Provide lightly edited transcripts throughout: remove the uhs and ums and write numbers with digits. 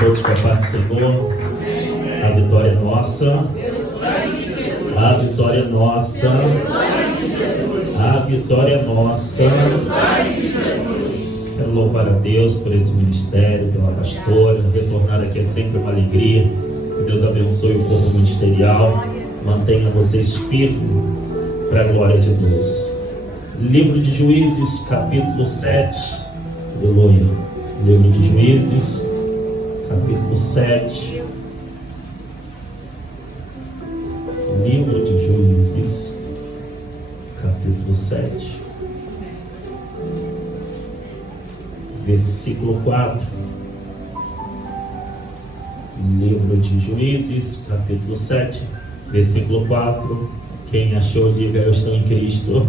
Todos com a paz do Senhor. A vitória é nossa. A vitória é nossa. A vitória é nossa. Quero louvar a Deus por esse ministério, pela pastora. Retornar aqui é sempre uma alegria. Que Deus abençoe o povo ministerial. Mantenha vocês firmes para a glória de Deus. Livro de Juízes, capítulo 7. Aleluia. Livro de Juízes, capítulo 7. Livro de Juízes, capítulo 7, versículo 4. Livro de Juízes, capítulo 7, versículo 4. Quem achou, diga: eu estou em Cristo.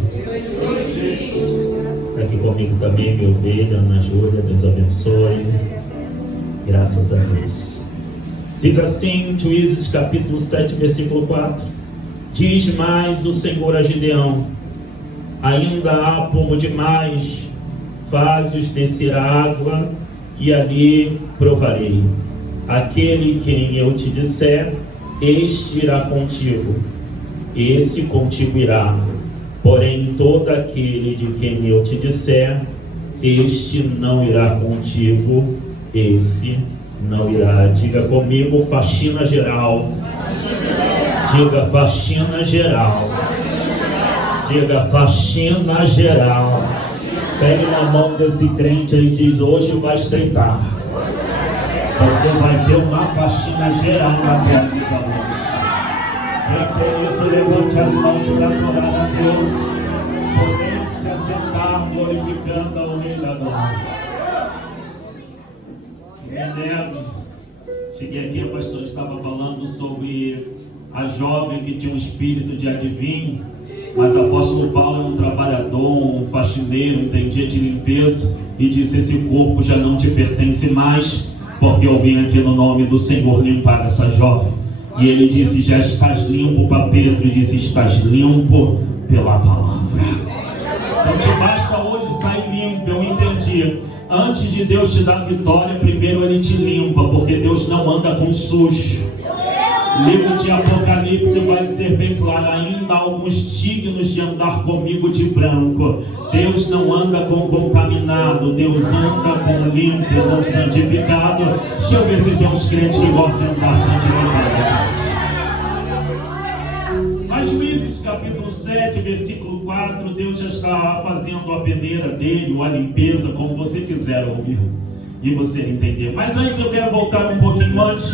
Está aqui comigo também minha ovelha, Ana Júlia. Deus abençoe. Graças a Deus. Diz assim, Juízes capítulo 7, versículo 4. Diz mais o Senhor a Gideão: ainda há povo demais, faz-os descer a água, e ali provarei. Aquele quem eu te disser, este irá contigo, esse contigo irá. Porém, todo aquele de quem eu te disser, este não irá contigo, esse não irá. Diga comigo: faxina geral. Diga: faxina geral. Diga: faxina geral. Pegue na mão desse crente e diz: hoje vai estreitar, porque vai ter uma faxina geral na tua vida hoje. E por isso levante as mãos para adorar a Deus, podendo se assentar glorificando ao Rei da Glória. Cheguei aqui, a pastora estava falando sobre a jovem que tinha um espírito de adivinho, mas o apóstolo Paulo é um trabalhador, um faxineiro, entendia de limpeza, e disse: esse corpo já não te pertence mais, porque eu vim aqui no nome do Senhor limpar essa jovem. E ele disse: já estás limpo. Para Pedro disse: estás limpo pela palavra. Então te basta hoje sair limpo. Eu entendi. Antes de Deus te dar vitória, primeiro Ele te limpa, porque Deus não anda com sujo. Livro de Apocalipse vai dizer bem claro: ainda há alguns dignos de andar comigo de branco. Deus não anda com contaminado, Deus anda com limpo, com santificado. Deixa eu ver se tem uns crentes que gostam de andar santificado. Mas Juízes capítulo 7, versículo 4, Deus já está fazendo a peneira dele, ou a limpeza, como você quiser ouvir e você entender. Mas antes eu quero voltar um pouquinho antes.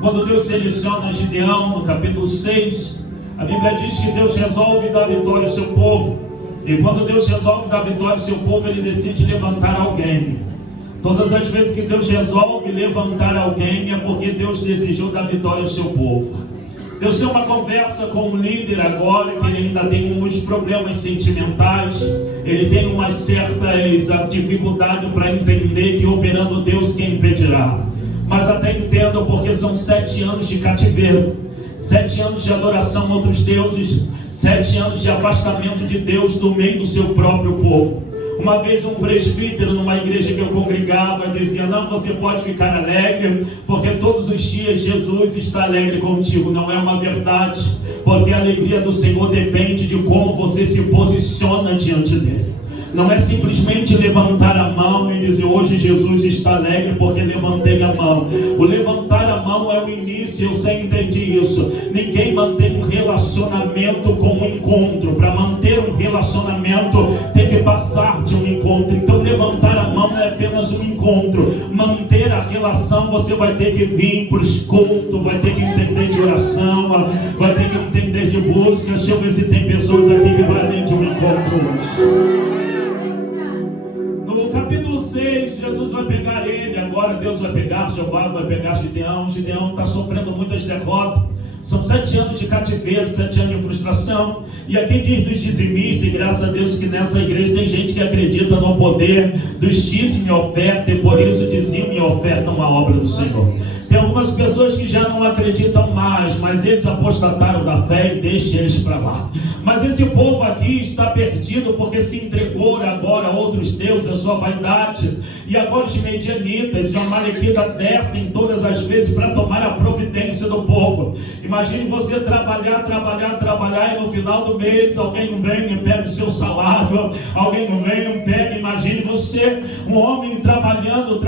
Quando Deus seleciona Gideão, no capítulo 6, a Bíblia diz que Deus resolve dar vitória ao seu povo. E quando Deus resolve dar vitória ao seu povo, Ele decide levantar alguém. Todas as vezes que Deus resolve levantar alguém, é porque Deus desejou dar vitória ao seu povo. Deus tem uma conversa com um líder agora, que ele ainda tem uns problemas sentimentais, ele tem uma certa dificuldade para entender que operando Deus, quem impedirá? Mas até entendam, porque são 7 anos de cativeiro, 7 anos de adoração a outros deuses, 7 anos de afastamento de Deus do meio do seu próprio povo. Uma vez um presbítero numa igreja que eu congregava dizia: não, você pode ficar alegre, porque todos os dias Jesus está alegre contigo. Não é uma verdade, porque a alegria do Senhor depende de como você se posiciona diante dele. Não é simplesmente levantar a mão e dizer: hoje Jesus está alegre porque levantei a mão. O levantar a mão é o início, eu sempre entendi isso. Ninguém mantém um relacionamento com um encontro. Para manter um relacionamento tem que passar de um encontro. Então levantar a mão não é apenas um encontro. Manter a relação, você vai ter que vir para o culto, vai ter que entender de oração, vai ter que entender de música. Deixa eu ver se tem pessoas aqui que vão além de um encontro hoje. No capítulo 6, Jesus vai pegar ele, agora Deus vai pegar, Jeová vai pegar Gideão. Gideão está sofrendo muitas derrotas. São 7 anos de cativeiro, 7 anos de frustração. E aqui diz dos dizimistas, e graças a Deus que nessa igreja tem gente que acredita no poder dos dízimos e oferta, e por isso dizimam e ofertam a obra do Senhor. Tem algumas pessoas que já não acreditam mais, mas eles apostataram da fé e deixem eles para lá. Mas esse povo aqui está perdido porque se entregou agora a outros deuses, a sua vaidade. cidade. E agora os medianitas e os amalequitas descem todas as vezes para tomar a providência do povo. Imagine você trabalhar e no final do mês alguém vem e pega o seu salário, alguém vem e pega. Imagine você, um homem trabalhando,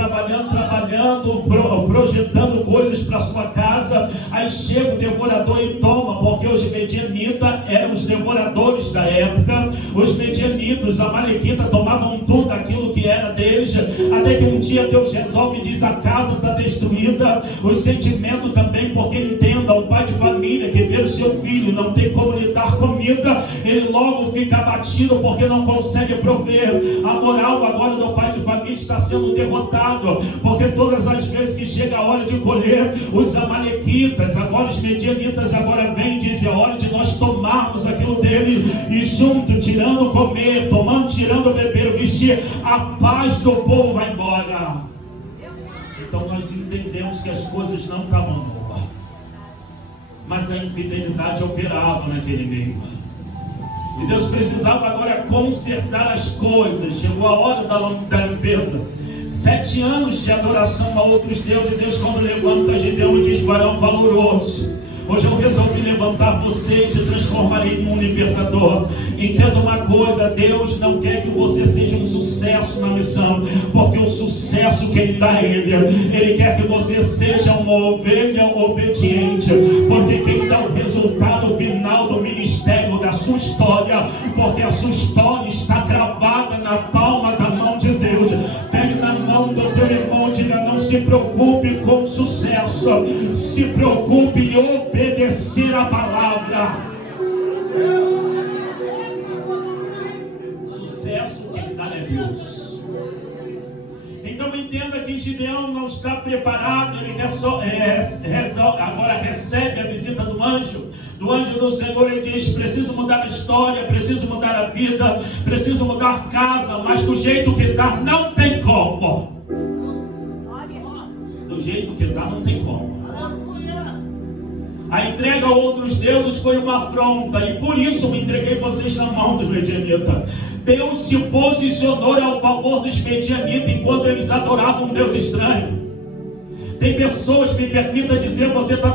projetando coisas para sua casa, aí chega o devorador e toma, porque os medianitas eram os devoradores da época. Os medianitas, os amalequitas tomavam tudo aquilo que era deles, até que um dia Deus resolve e diz: a casa está destruída. O sentimento também, porque entenda, o pai de família que vê o seu filho não tem como lhe dar comida, ele logo fica abatido porque não consegue prover. A moral agora do pai de família está sendo derrotado, porque todas as vezes que chega a hora de colher, os amalequitas, agora os medianitas agora vêm e dizem: é hora de nós tomarmos aquilo dele, e junto, tirando comer, tomando, tirando beber, vestir, a paz do povo vai embora. Então nós entendemos que as coisas não estavam boas, mas a infidelidade operava naquele meio. E Deus precisava agora consertar as coisas. Chegou a hora da limpeza. 7 anos de adoração a outros deuses, e Deus, quando levanta Gideão, diz: varão valoroso, hoje eu resolvi levantar você e te transformarei em um libertador. Entenda uma coisa: Deus não quer que você seja um sucesso na missão, porque o sucesso quem dá é Ele. Ele quer que você seja uma ovelha obediente, porque quem dá o resultado final do ministério da sua história, porque a sua história está cravada na palma da mão de Deus. Pegue na mão do teu irmão e diga: não se preocupe com o sucesso, se preocupe em obedecer a palavra. Sucesso quem dá é Deus. Então entenda que Gideão não está preparado. Ele agora recebe a visita do anjo do Senhor. Ele diz: preciso mudar a história, preciso mudar a vida, preciso mudar a casa, mas do jeito que dá não tem como. Do jeito que dá não tem como. A entrega a outros deuses foi uma afronta, e por isso me entreguei vocês na mão dos medianitas. Deus se posicionou ao favor dos medianitas enquanto eles adoravam um Deus estranho. Tem pessoas, me permita dizer, você está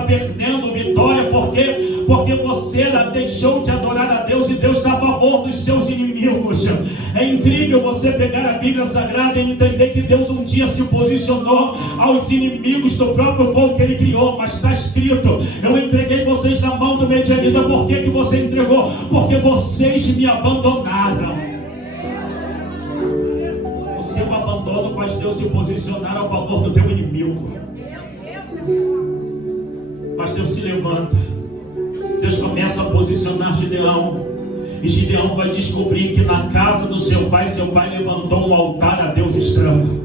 perdendo vitória, porque você deixou de adorar a Deus, e Deus está a favor dos seus inimigos. É incrível você pegar a Bíblia Sagrada e entender que Deus um dia se posicionou aos inimigos do próprio povo que Ele criou, mas está escrito: eu entreguei vocês na mão do medianita. Por que você entregou? Porque vocês me abandonaram. Seu abandono faz Deus se posicionar ao favor do teu inimigo. Mas Deus se levanta, Deus começa a posicionar Gideão, e Gideão vai descobrir que na casa do seu pai levantou um altar a Deus estranho.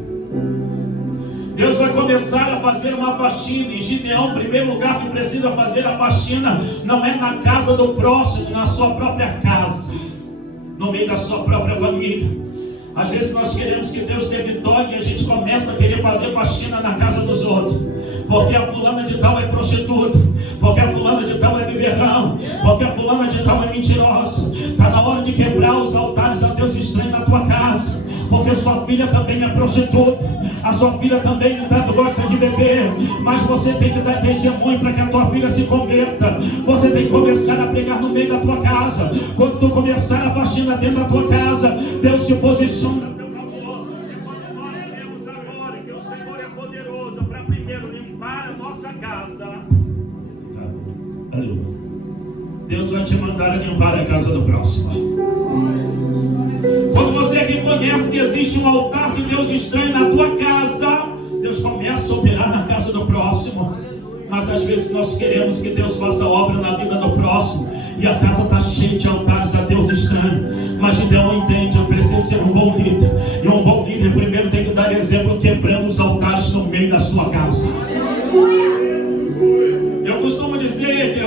Deus vai começar a fazer uma faxina, e Gideão, em primeiro lugar que precisa fazer a faxina, não é na casa do próximo, na sua própria casa, no meio da sua própria família. Às vezes nós queremos que Deus dê vitória, e a gente começa a querer fazer faxina na casa dos outros, porque a fulana de tal é prostituta, porque a fulana de tal é beberrão, porque a fulana de tal é mentirosa. Está na hora de quebrar os altares a Deus estranho na tua casa, porque sua filha também é prostituta, a sua filha também gosta de beber, mas você tem que dar testemunho para que a tua filha se converta. Você tem que começar a pregar no meio da tua casa. Quando tu começar a faxina dentro da tua casa, Deus se posiciona a teu favor. E quando nós vemos agora que o Senhor é poderoso para primeiro limpar a nossa casa, Deus vai te mandar a limpar a casa do próximo. Quando você reconhece que existe um altar de Deus estranho na tua casa, Deus começa a operar na casa do próximo. Mas às vezes nós queremos que Deus faça obra na vida do próximo, e a casa está cheia de altares a Deus estranho. Mas Gideão entende: eu preciso ser um bom líder, e um bom líder primeiro tem que dar exemplo, quebrando os altares no meio da sua casa. Eu costumo dizer,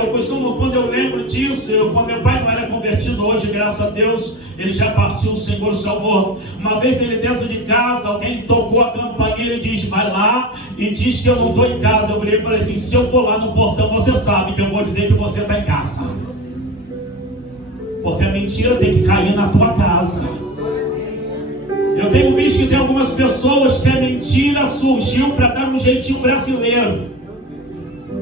quando eu lembro disso, quando meu pai não era convertido, hoje, graças a Deus, ele já partiu, o Senhor salvou. Uma vez ele dentro de casa, alguém tocou a campainha, ele diz: vai lá e diz que eu não estou em casa. Eu virei e falei assim: se eu for lá no portão, você sabe que eu vou dizer que você está em casa, porque a mentira tem que cair na tua casa. Eu tenho visto que tem algumas pessoas que a mentira surgiu para dar um jeitinho brasileiro.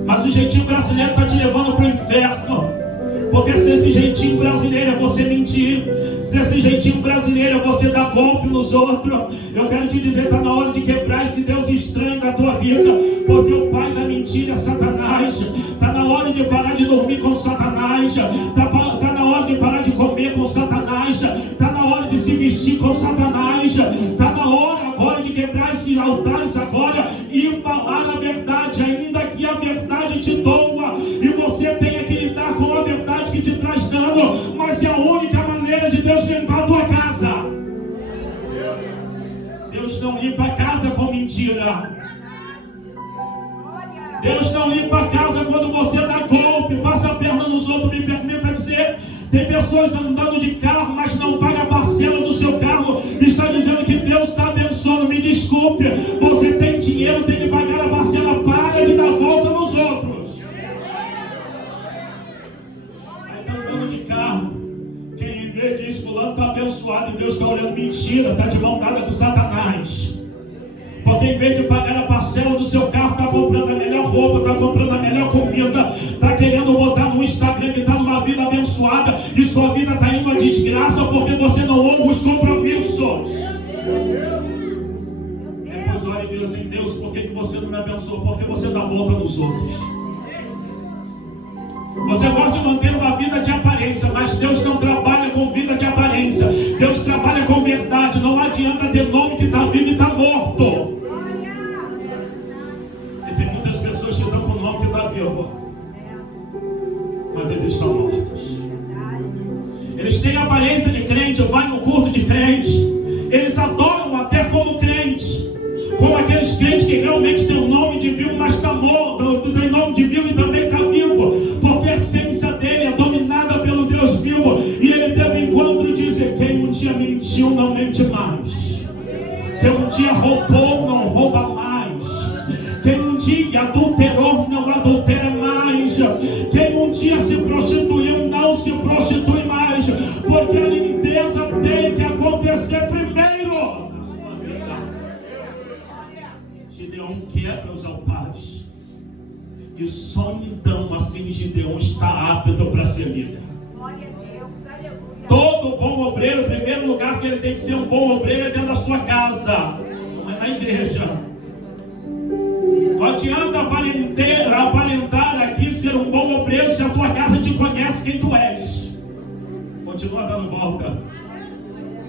Mas o jeitinho brasileiro está te levando para o inferno. Porque se esse jeitinho brasileiro é você mentir, se esse jeitinho brasileiro é você dar golpe nos outros, eu quero te dizer, está na hora de quebrar esse Deus estranho da tua vida. Porque o pai da mentira é Satanás. Está na hora de parar de dormir com Satanás. Está na hora de parar de comer com Satanás. Está na hora de se vestir com Satanás. Está na hora agora de quebrar esses altares agora e falar a verdade, ainda que a verdade te doa e você tenha que lidar com a verdade que te traz dano, mas é a única maneira de Deus limpar a tua casa. Deus não limpa a casa com mentira. Deus não limpa a casa quando você dá golpe, passa a perna nos outros. Me permita dizer, tem pessoas andando de carro, mas não paga a parcela do seu carro. Está dizendo que Deus está abençoando. Me desculpe, você tem dinheiro, tem que pagar a parcela. Para de dar volta nos outros. Aí está andando de carro, quem vê diz, fulano está abençoado e Deus está olhando. Mentira, está de mão dada com Satanás. Porque em vez de pagar a parcela do seu carro, está comprando a melhor roupa, está comprando a melhor comida, está querendo botar no Instagram que está numa vida abençoada e sua vida está indo à desgraça porque você não honra os compromissos. Depois olha e diz assim, Deus, por que você não me abençoou? Porque você dá volta nos outros. Você pode manter uma vida de aparência, mas Deus não trabalha com vida de aparência. Deus trabalha com verdade. Não adianta ter nome que está vivo e está morto. E tem muitas pessoas que estão com o nome que está vivo, mas eles estão mortos. Eles têm a aparência de crente, vai no culto de crente, eles adoram até como crente, como aqueles crentes que realmente têm o nome de vivo, mas está morto, tem nome de vivo e também está vivo, porque a essência dele é dominada pelo Deus vivo. E ele teve um encontro e disse, quem um dia mentiu não mente mais, quem um dia roubou não rouba mais, quem um dia adulterou não adultera mais, quem um dia se prostituiu não se prostitui mais, porque a limpeza tem que acontecer primeiro na sua vida. Gideão quebra os altares e só então assim Gideão está apto para ser líder. Todo bom obreiro, o primeiro lugar que ele tem que ser um bom obreiro é dentro da sua casa, não é na igreja. Não adianta aparentar aqui ser um bom obreiro se a tua casa te conhece quem tu és. Continua dando volta,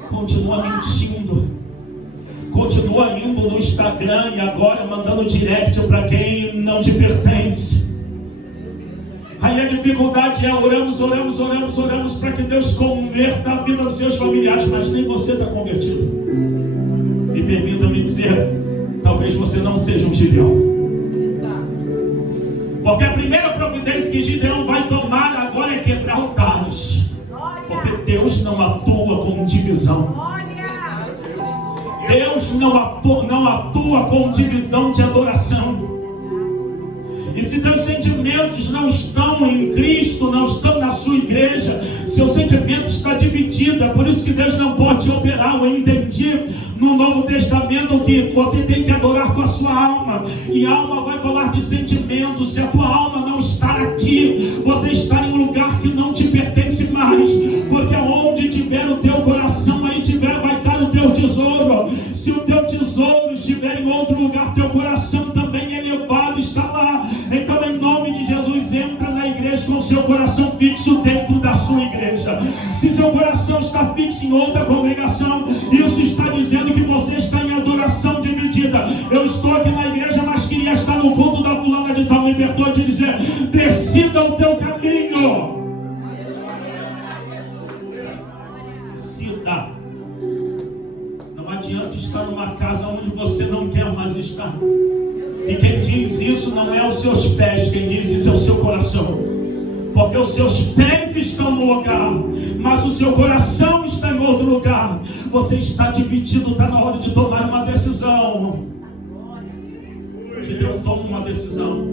continua mentindo, continua indo no Instagram e agora mandando direct para quem não te pertence. Aí a dificuldade é oramos para que Deus converta a vida dos seus familiares, mas nem você está convertido. Me permita-me dizer, talvez você não seja um Gideão. Porque a primeira providência que Gideão vai tomar agora é quebrar altares. Porque Deus não atua com divisão. Deus não atua com divisão de adoração. E se teus sentimentos não estão em Cristo, não estão na sua igreja, seu sentimento está dividido. É por isso que Deus não pode operar. Eu entendi no Novo Testamento que você tem que adorar com a sua alma, e a alma vai falar de sentimentos. Se a tua alma não está aqui, você está em um lugar que não te pertence mais, porque onde tiver o teu coração, aí vai estar o teu tesouro. Se o teu tesouro estiver em outro lugar, teu coração também elevado está lá. Então, em nome de Jesus, entra na igreja com o seu coração fixo dentro da sua igreja. Se seu coração está fixo em outra congregação, isso está dizendo que você está em adoração dividida. Eu estou aqui na igreja, mas queria estar no culto da fulana de tal. Me perdoe te dizer, decida o teu caminho. Decida. Não adianta estar numa casa onde você não quer mais estar. E quem diz isso não é os seus pés, quem diz isso é o seu coração. Porque os seus pés estão no lugar, mas o seu coração está em outro lugar. Você está dividido, está na hora de tomar uma decisão. Gideão toma uma decisão,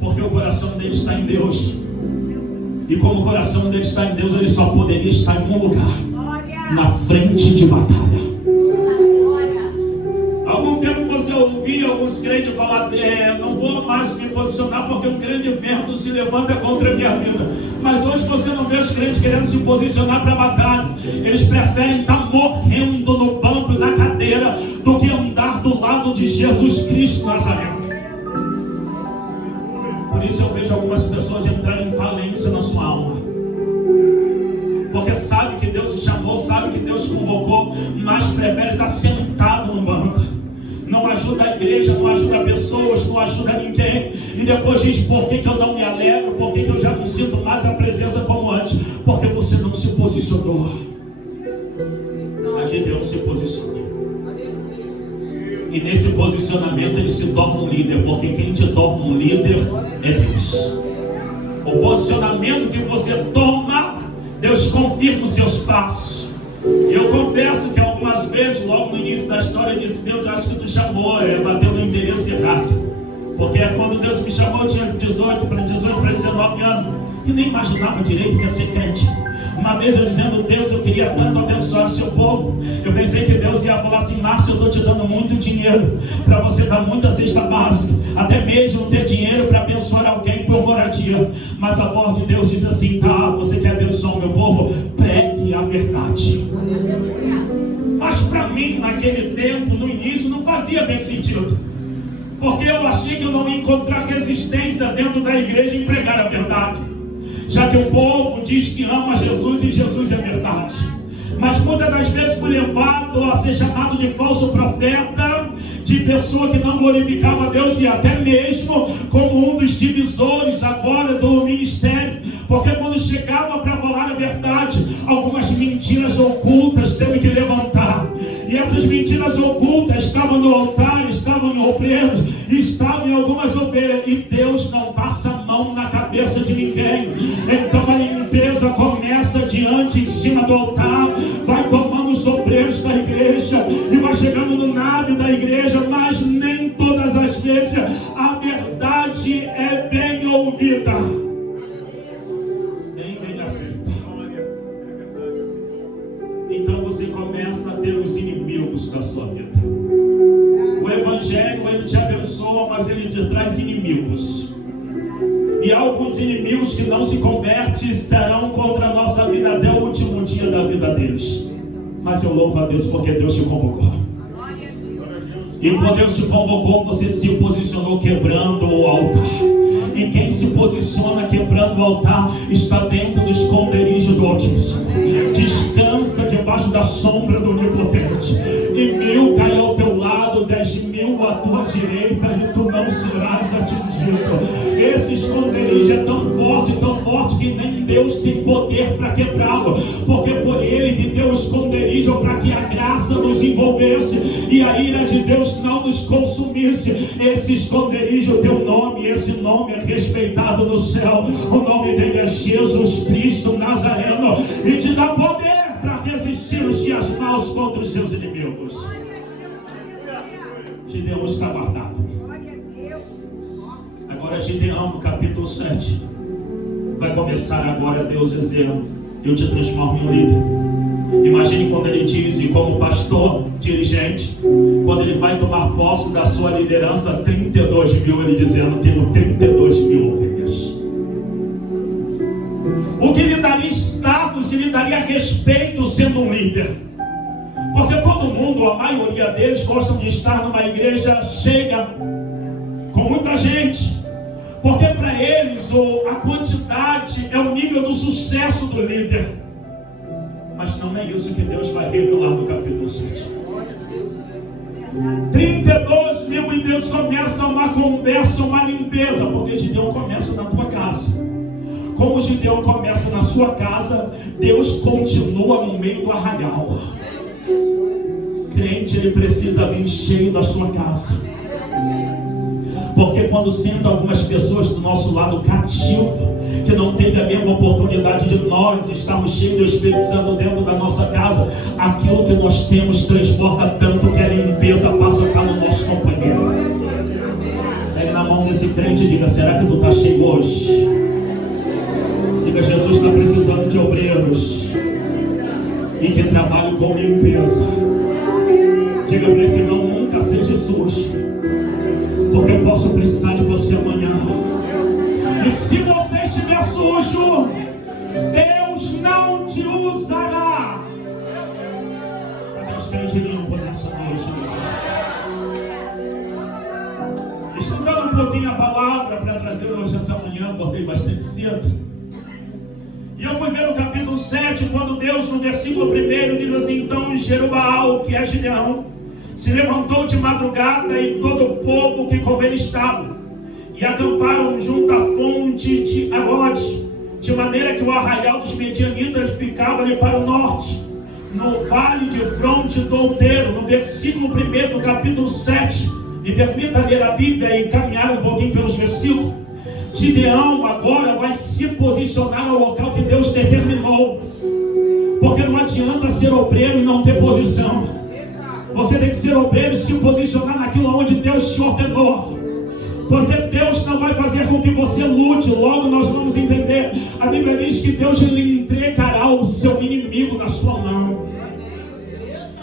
porque o coração dele está em Deus. E como o coração dele está em Deus, ele só poderia estar em um lugar, na frente de batalha. não vou mais me posicionar porque um grande vento se levanta contra a minha vida. Mas hoje você não vê os crentes querendo se posicionar para a batalha. Eles preferem estar morrendo no banco e na cadeira do que andar do lado de Jesus Cristo Nazareno. Por isso eu vejo algumas pessoas entrarem em falência na sua alma, porque sabe que Deus te chamou, sabe que Deus te convocou, mas prefere estar sentado no banco. Não ajuda a igreja, não ajuda pessoas, não ajuda ninguém. E depois diz: por que eu não me alegro? Por que eu já não sinto mais a presença como antes? Porque você não se posicionou. Mas Deus se posicionou. E nesse posicionamento ele se torna um líder, porque quem te torna um líder é Deus. O posicionamento que você toma, Deus confirma os seus passos. Eu confesso que algumas vezes, logo no início da história, eu disse: Deus, acho que tu chamou, bateu no endereço errado. Porque quando Deus me chamou, eu tinha 18 para 19 anos, e nem imaginava direito que ia ser crente. Uma vez eu dizendo: Deus, eu queria tanto abençoar o seu povo. Eu pensei que Deus ia falar assim: Márcio, eu estou te dando muito dinheiro para você dar muita cesta básica, até mesmo ter dinheiro para abençoar alguém por moradia. Mas a voz de Deus diz assim: tá, você quer abençoar o meu povo? Pregue a verdade. Mas para mim, naquele tempo, no início, não fazia bem sentido, porque eu achei que eu não ia encontrar resistência dentro da igreja em pregar a verdade, já que o povo diz que ama Jesus e Jesus é verdade. Mas muitas das vezes fui levado a ser chamado de falso profeta, de pessoa que não glorificava a Deus, e até mesmo como um dos divisores agora do ministério, porque quando chegava para falar a verdade, algumas mentiras ocultas teve que levantar. E essas mentiras ocultas estavam no altar, estavam em obreiros, estavam em algumas ovelhas, e Deus não passa a mão na cabeça de ninguém. Então a limpeza começa diante, em cima do altar, vai tomando os obreiros da igreja e vai chegando no nave da igreja, mas nem todas as vezes a verdade é bem ouvida, nem bem aceita. Então você começa a ter os inimigos da sua vida. O evangelho, ele te abençoa, mas ele te traz inimigos. E alguns inimigos que não se convertem estarão contra a nossa vida até o último dia da vida deles. Mas eu louvo a Deus porque Deus te convocou. E quando Deus te convocou, você se posicionou quebrando o altar. E quem se posiciona quebrando o altar está dentro do esconderijo do Altíssimo. Descansa debaixo da sombra do Onipotente. E 1000 cai ao teu lado, 10.000 à tua direita, e tu não serás atingido. Esse esconderijo é tão forte que nem Deus tem poder para quebrá-lo, porque foi Ele que deu o esconderijo para que a graça nos envolvesse e a ira de Deus não nos consumisse. Esse esconderijo tem um nome, e esse nome é respeitado no céu. O nome dele é Jesus Cristo Nazareno, e te dá poder para resistir os dias maus contra os seus inimigos. Gideão está guardado. Agora Gideão, capítulo 7, vai começar agora Deus dizendo: eu te transformo em um líder. Imagine quando ele diz, e como pastor, dirigente, quando ele vai tomar posse da sua liderança, 32 mil, ele dizendo: tenho 32 mil ovelhas. O que lhe daria status e lhe daria respeito sendo um líder? Porque todo mundo, a maioria deles, gostam de estar numa igreja cheia, com muita gente, porque para eles a quantidade é o nível do sucesso do líder. Mas não é isso que Deus vai revelar no capítulo 7. 32 mil, e Deus começa uma conversa, uma limpeza, porque Gideão começa na tua casa. Como Gideão começa na sua casa, Deus continua no meio do arraial. Crente, ele precisa vir cheio da sua casa. Porque quando sentam algumas pessoas do nosso lado cativo, que não teve a mesma oportunidade de nós estarmos cheios do Espírito Santo dentro da nossa casa, aquilo que nós temos transborda tanto que a limpeza passa a estar no nosso companheiro. Pegue na mão desse crente e diga: será que tu está cheio hoje? Diga: Jesus está precisando de obreiros e que trabalhem com limpeza. Diga para esse irmão: nunca seja sujo, porque eu posso precisar de você amanhã. E se você estiver sujo, Deus não te usará. Cadê os crentes limpos nessa noite? Estudando um pouquinho a palavra para trazer hoje essa manhã, acordei bastante cedo. E eu fui ver no capítulo 7, quando Deus, no versículo 1, diz assim: então Jerubaal, que é Gideão, se levantou de madrugada e todo o povo que com ele estava, e acamparam junto à fonte de Arode, de maneira que o arraial dos medianitas ficava ali para o norte, no vale de fronte do outeiro. No versículo 1 do capítulo 7, me permita ler a Bíblia e caminhar um pouquinho pelos versículos. Gideão agora vai se posicionar no local que Deus determinou, porque não adianta ser obreiro e não ter posição. Você tem que ser obreiro e se posicionar naquilo onde Deus te ordenou, porque Deus não vai fazer com que você lute. Logo nós vamos entender. A Bíblia diz que Deus lhe entregará o seu inimigo na sua mão.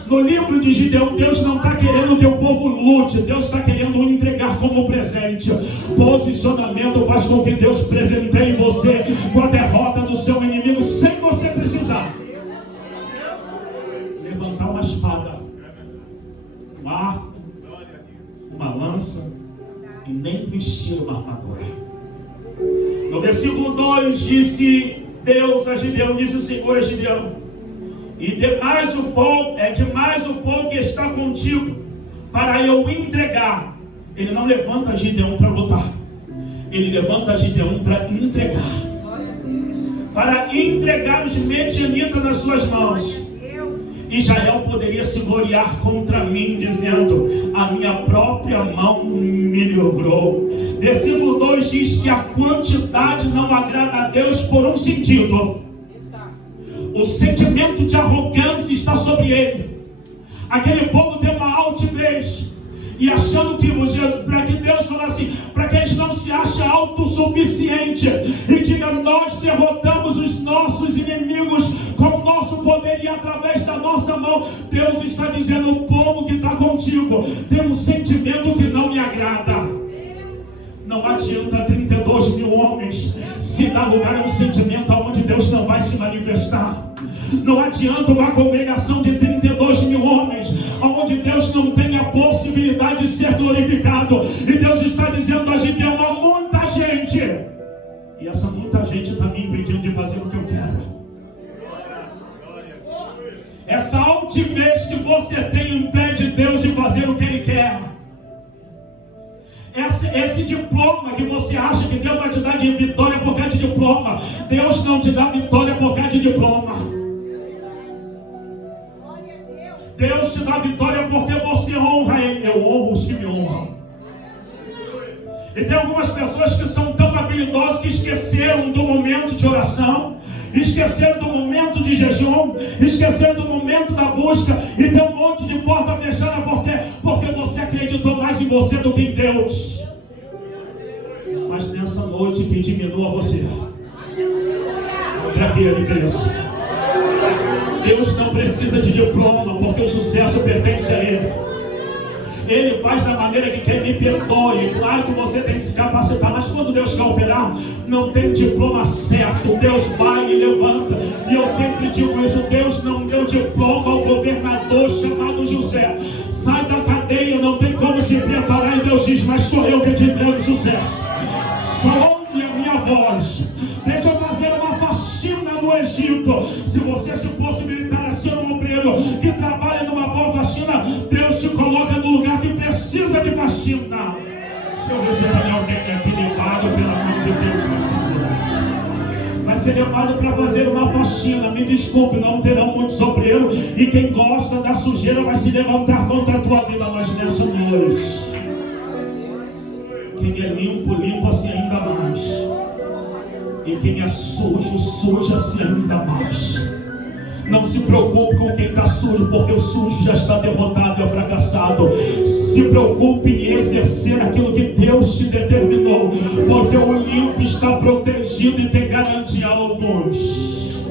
No livro de Gideão, Deus não está querendo que o povo lute, Deus está querendo entregar como presente. Posicionamento faz com que Deus presenteie você com a derrota do seu inimigo sem você precisar levantar uma espada, um arco, uma lança e nem vestir uma armadura. No versículo 2 disse Deus a Gideão, disse o Senhor a Gideão: e demais o povo que está contigo, para eu entregar. Ele não levanta Gideão para lutar, ele levanta Gideão para entregar, para entregar os medianitas nas suas mãos. Israel poderia se gloriar contra mim, dizendo: a minha própria mão me livrou. Versículo 2 diz que a quantidade não agrada a Deus por um sentido. O sentimento de arrogância está sobre ele. Aquele povo tem uma altivez, e achando que, para que Deus fale assim, para que eles não se achem autossuficiente e diga: nós derrotamos os nossos inimigos com o nosso poder e através da nossa mão. Deus está dizendo: o povo que está contigo tem um sentimento que não me agrada. Não adianta 32 mil homens se dar lugar a um sentimento onde Deus não vai se manifestar. Não adianta uma congregação de 32 mil homens onde Deus não tem a possibilidade de ser glorificado. E Deus está dizendo a gente: há muita gente, e essa muita gente está me impedindo de fazer o que eu quero. Essa altivez que você tem impede Deus de fazer o que Ele quer. Esse diploma que você acha que Deus vai te dar de vitória por causa de diploma, Deus não te dá vitória por causa de diploma. Deus te dá vitória porque você honra Ele. Eu honro os que me honram. E tem algumas pessoas que são tão habilidosas que esqueceram do momento de oração, esqueceram do momento de jejum, esqueceram do momento da busca, e tem um monte de porta fechada porque você acreditou mais em você do que em Deus. Mas nessa noite que diminua você, para que Ele cresça. Deus não precisa de diploma, porque o sucesso pertence a Ele. Ele faz da maneira que quer. Me perdoe, claro que você tem que se capacitar, mas quando Deus quer operar, não tem diploma certo. Deus vai e levanta. E eu sempre digo isso: Deus não deu diploma ao governador chamado José. Sai da cadeia, não tem como se preparar. E Deus diz: mas sou eu que te entrego sucesso. Só ouve a minha voz. Deixa eu fazer uma faxina no Egito. Se você se possibilitar a ser um obreiro que trabalha numa boa faxina, Deus te coloca no lugar que precisa de faxina. Deixa eu ver se tem alguém aqui levado pela mão de Deus nessa noite. Vai ser levado para fazer uma faxina. Me desculpe, não terão muitos obreiros, e quem gosta da sujeira vai se levantar contra a tua vida. Mas nessa noite, quem é limpo, limpa-se ainda mais. E quem é sujo, suja-se ainda mais. Não se preocupe com quem está sujo, porque o sujo já está derrotado e é fracassado. Se preocupe em exercer aquilo que Deus te determinou, porque o limpo está protegido e tem garantia a alguns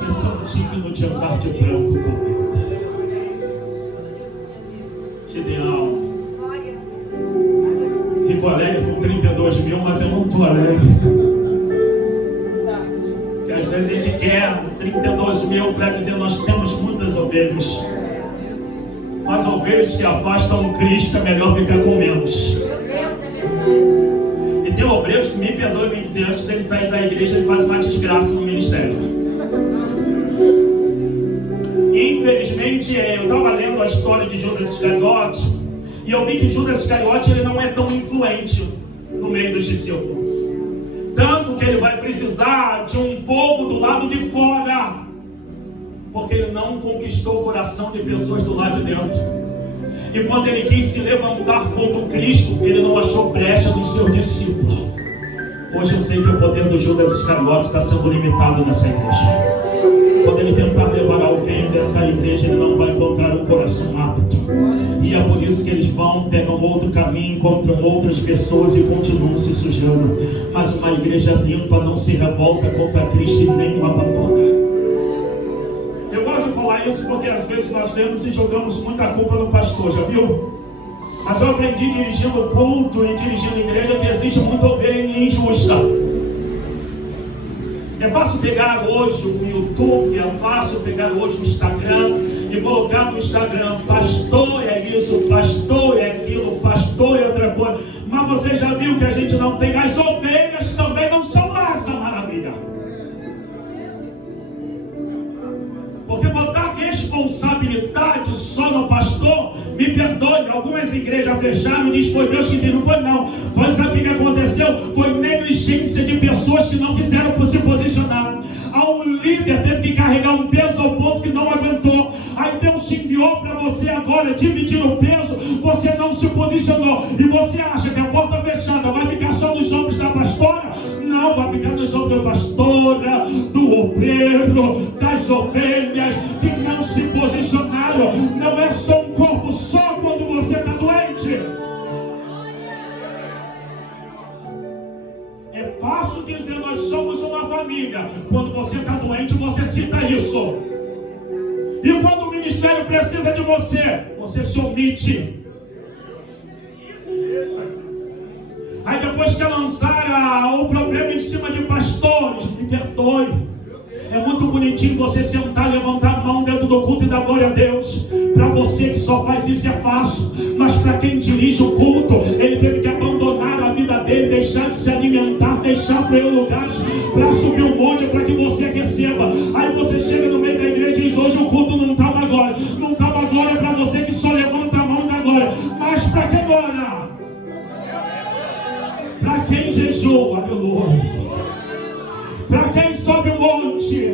que são dignos de andar de branco comigo. Gideão fico alegre com 32 mil, mas eu não estou alegre. Porque às vezes a gente quer 32 mil para dizer nós temos muitas ovelhas. Mas ovelhas que afastam Cristo é melhor ficar com menos. E tem obreiros que, me perdoe me dizer, antes dele sair da igreja, ele faz uma desgraça no ministério. Infelizmente, eu estava lendo a história de Judas Iscariote e eu vi que Judas Iscariote ele não é tão influente no meio dos discípulos. Tanto que ele vai precisar de um povo do lado de fora, porque ele não conquistou o coração de pessoas do lado de dentro. E quando ele quis se levantar contra o Cristo, ele não achou brecha nos seus discípulos. Hoje eu sei que o poder do Judas Iscariote está sendo limitado nessa igreja. Quando ele tentar levar alguém dessa igreja, ele não vai encontrar um coração apto. E é por isso que eles vão, pegam outro caminho, encontram outras pessoas e continuam se sujando. Mas uma igreja limpa não se revolta contra Cristo e nem o abandona. Eu gosto de falar isso porque às vezes nós vemos e jogamos muita culpa no pastor, já viu? Mas eu aprendi dirigindo culto e dirigindo igreja que existe muita ovelha injusta. É fácil pegar hoje o YouTube, é fácil pegar hoje o Instagram e colocar no Instagram: pastor é isso, pastor é aquilo, pastor é outra coisa. Mas você já viu que a gente não tem? As ovelhas também não são lá essa maravilha. Porque botar responsabilidade só no pastor, me perdoe, algumas igrejas fecharam e diz foi Deus que deu, não foi não. Mas sabe o que aconteceu? Foi negligência de pessoas que não quiseram se posicionar. O líder teve que carregar um peso ao ponto que não aguentou. Aí Deus te enviou para você agora dividir o peso, você não se posicionou. E você acha que a porta fechada vai ficar só nos ombros da pastora? Não, vai ficar nos ombros da pastora, do obreiro, das ovelhas que não se posicionaram. Não é só um corpo só quando você está doente. É fácil dizer nós somos uma família. Quando você está doente, você cita isso. E quando o ministério precisa de você, você se omite. Aí depois quer lançar o problema em cima de pastores. Me perdoe. É muito bonitinho você sentar, levantar a mão dentro do culto e dar glória a Deus. Para você que só faz isso é fácil. Mas para quem dirige o culto, ele teve que abandonar a vida dele, deixar de se alimentar, deixar para ele lugares para subir um monte para que você receba. Aí você chega no meio da igreja e diz: hoje o culto não estava glória. Não estava glória para você que só levanta a mão da glória. Mas para quem ora? Para quem jejua, aleluia. Para quem sobe o monte.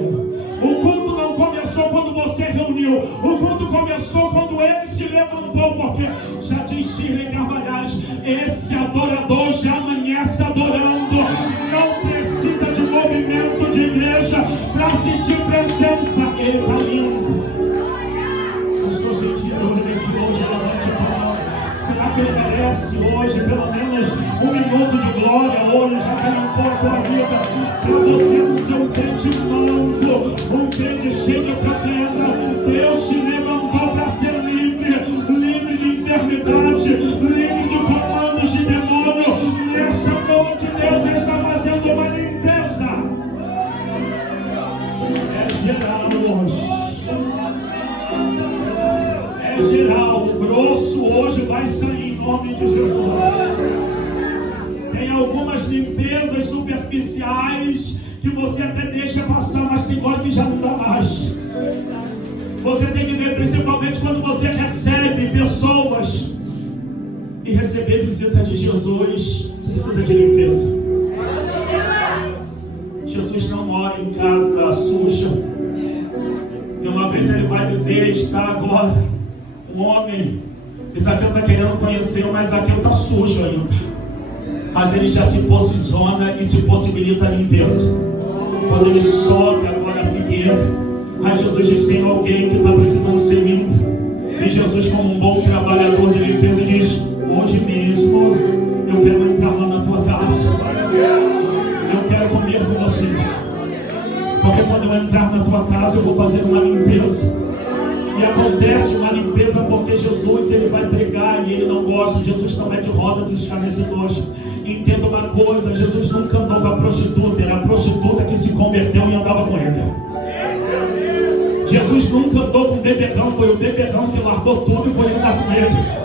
O culto não começou quando você reuniu. O culto começou quando ele se levantou. Porque já diz Shirley Carvalhais: esse adorador já amanhece adorando. Não precisa de movimento de igreja para sentir presença. Ele está lindo. Eu estou sentindo ele aqui hoje. Levante a mão. Será que ele merece hoje pelo menos um minuto de glória hoje, já que ele limpou a tua vida? Para você não ser um crente manco, um crente cheio de problema. Deus te levantou para ser livre, livre de enfermidade, livre de comandos de demônio. Nessa noite Deus está fazendo uma limpeza. É geral hoje. É geral. O grosso hoje vai sair em nome de Jesus. Tem algumas limpezas superficiais que você até deixa passar, mas tem hora que já não dá mais. Você tem que ver, principalmente quando você recebe pessoas, e receber visita de Jesus precisa de limpeza. Jesus não mora em casa suja. E uma vez ele vai dizer: está agora um homem, Isaqueu está querendo conhecer, mas Isaqueu está sujo ainda. Mas ele já se posiciona e se possibilita a limpeza. Quando ele sobe agora a figueira, aí Jesus diz: tem alguém que está precisando ser limpo. E Jesus, como um bom trabalhador de limpeza, diz: hoje mesmo eu quero entrar lá na tua casa. Eu quero comer com você. Porque quando eu entrar na tua casa, eu vou fazer uma limpeza. E acontece uma limpeza porque Jesus, ele vai pregar e ele não gosta. Jesus não é de roda dos escarnecedores. Entenda uma coisa, Jesus nunca andou com a prostituta, era a prostituta que se converteu e andava com ele. Jesus nunca andou com o beberrão, foi o beberrão que largou tudo e foi andar com ele.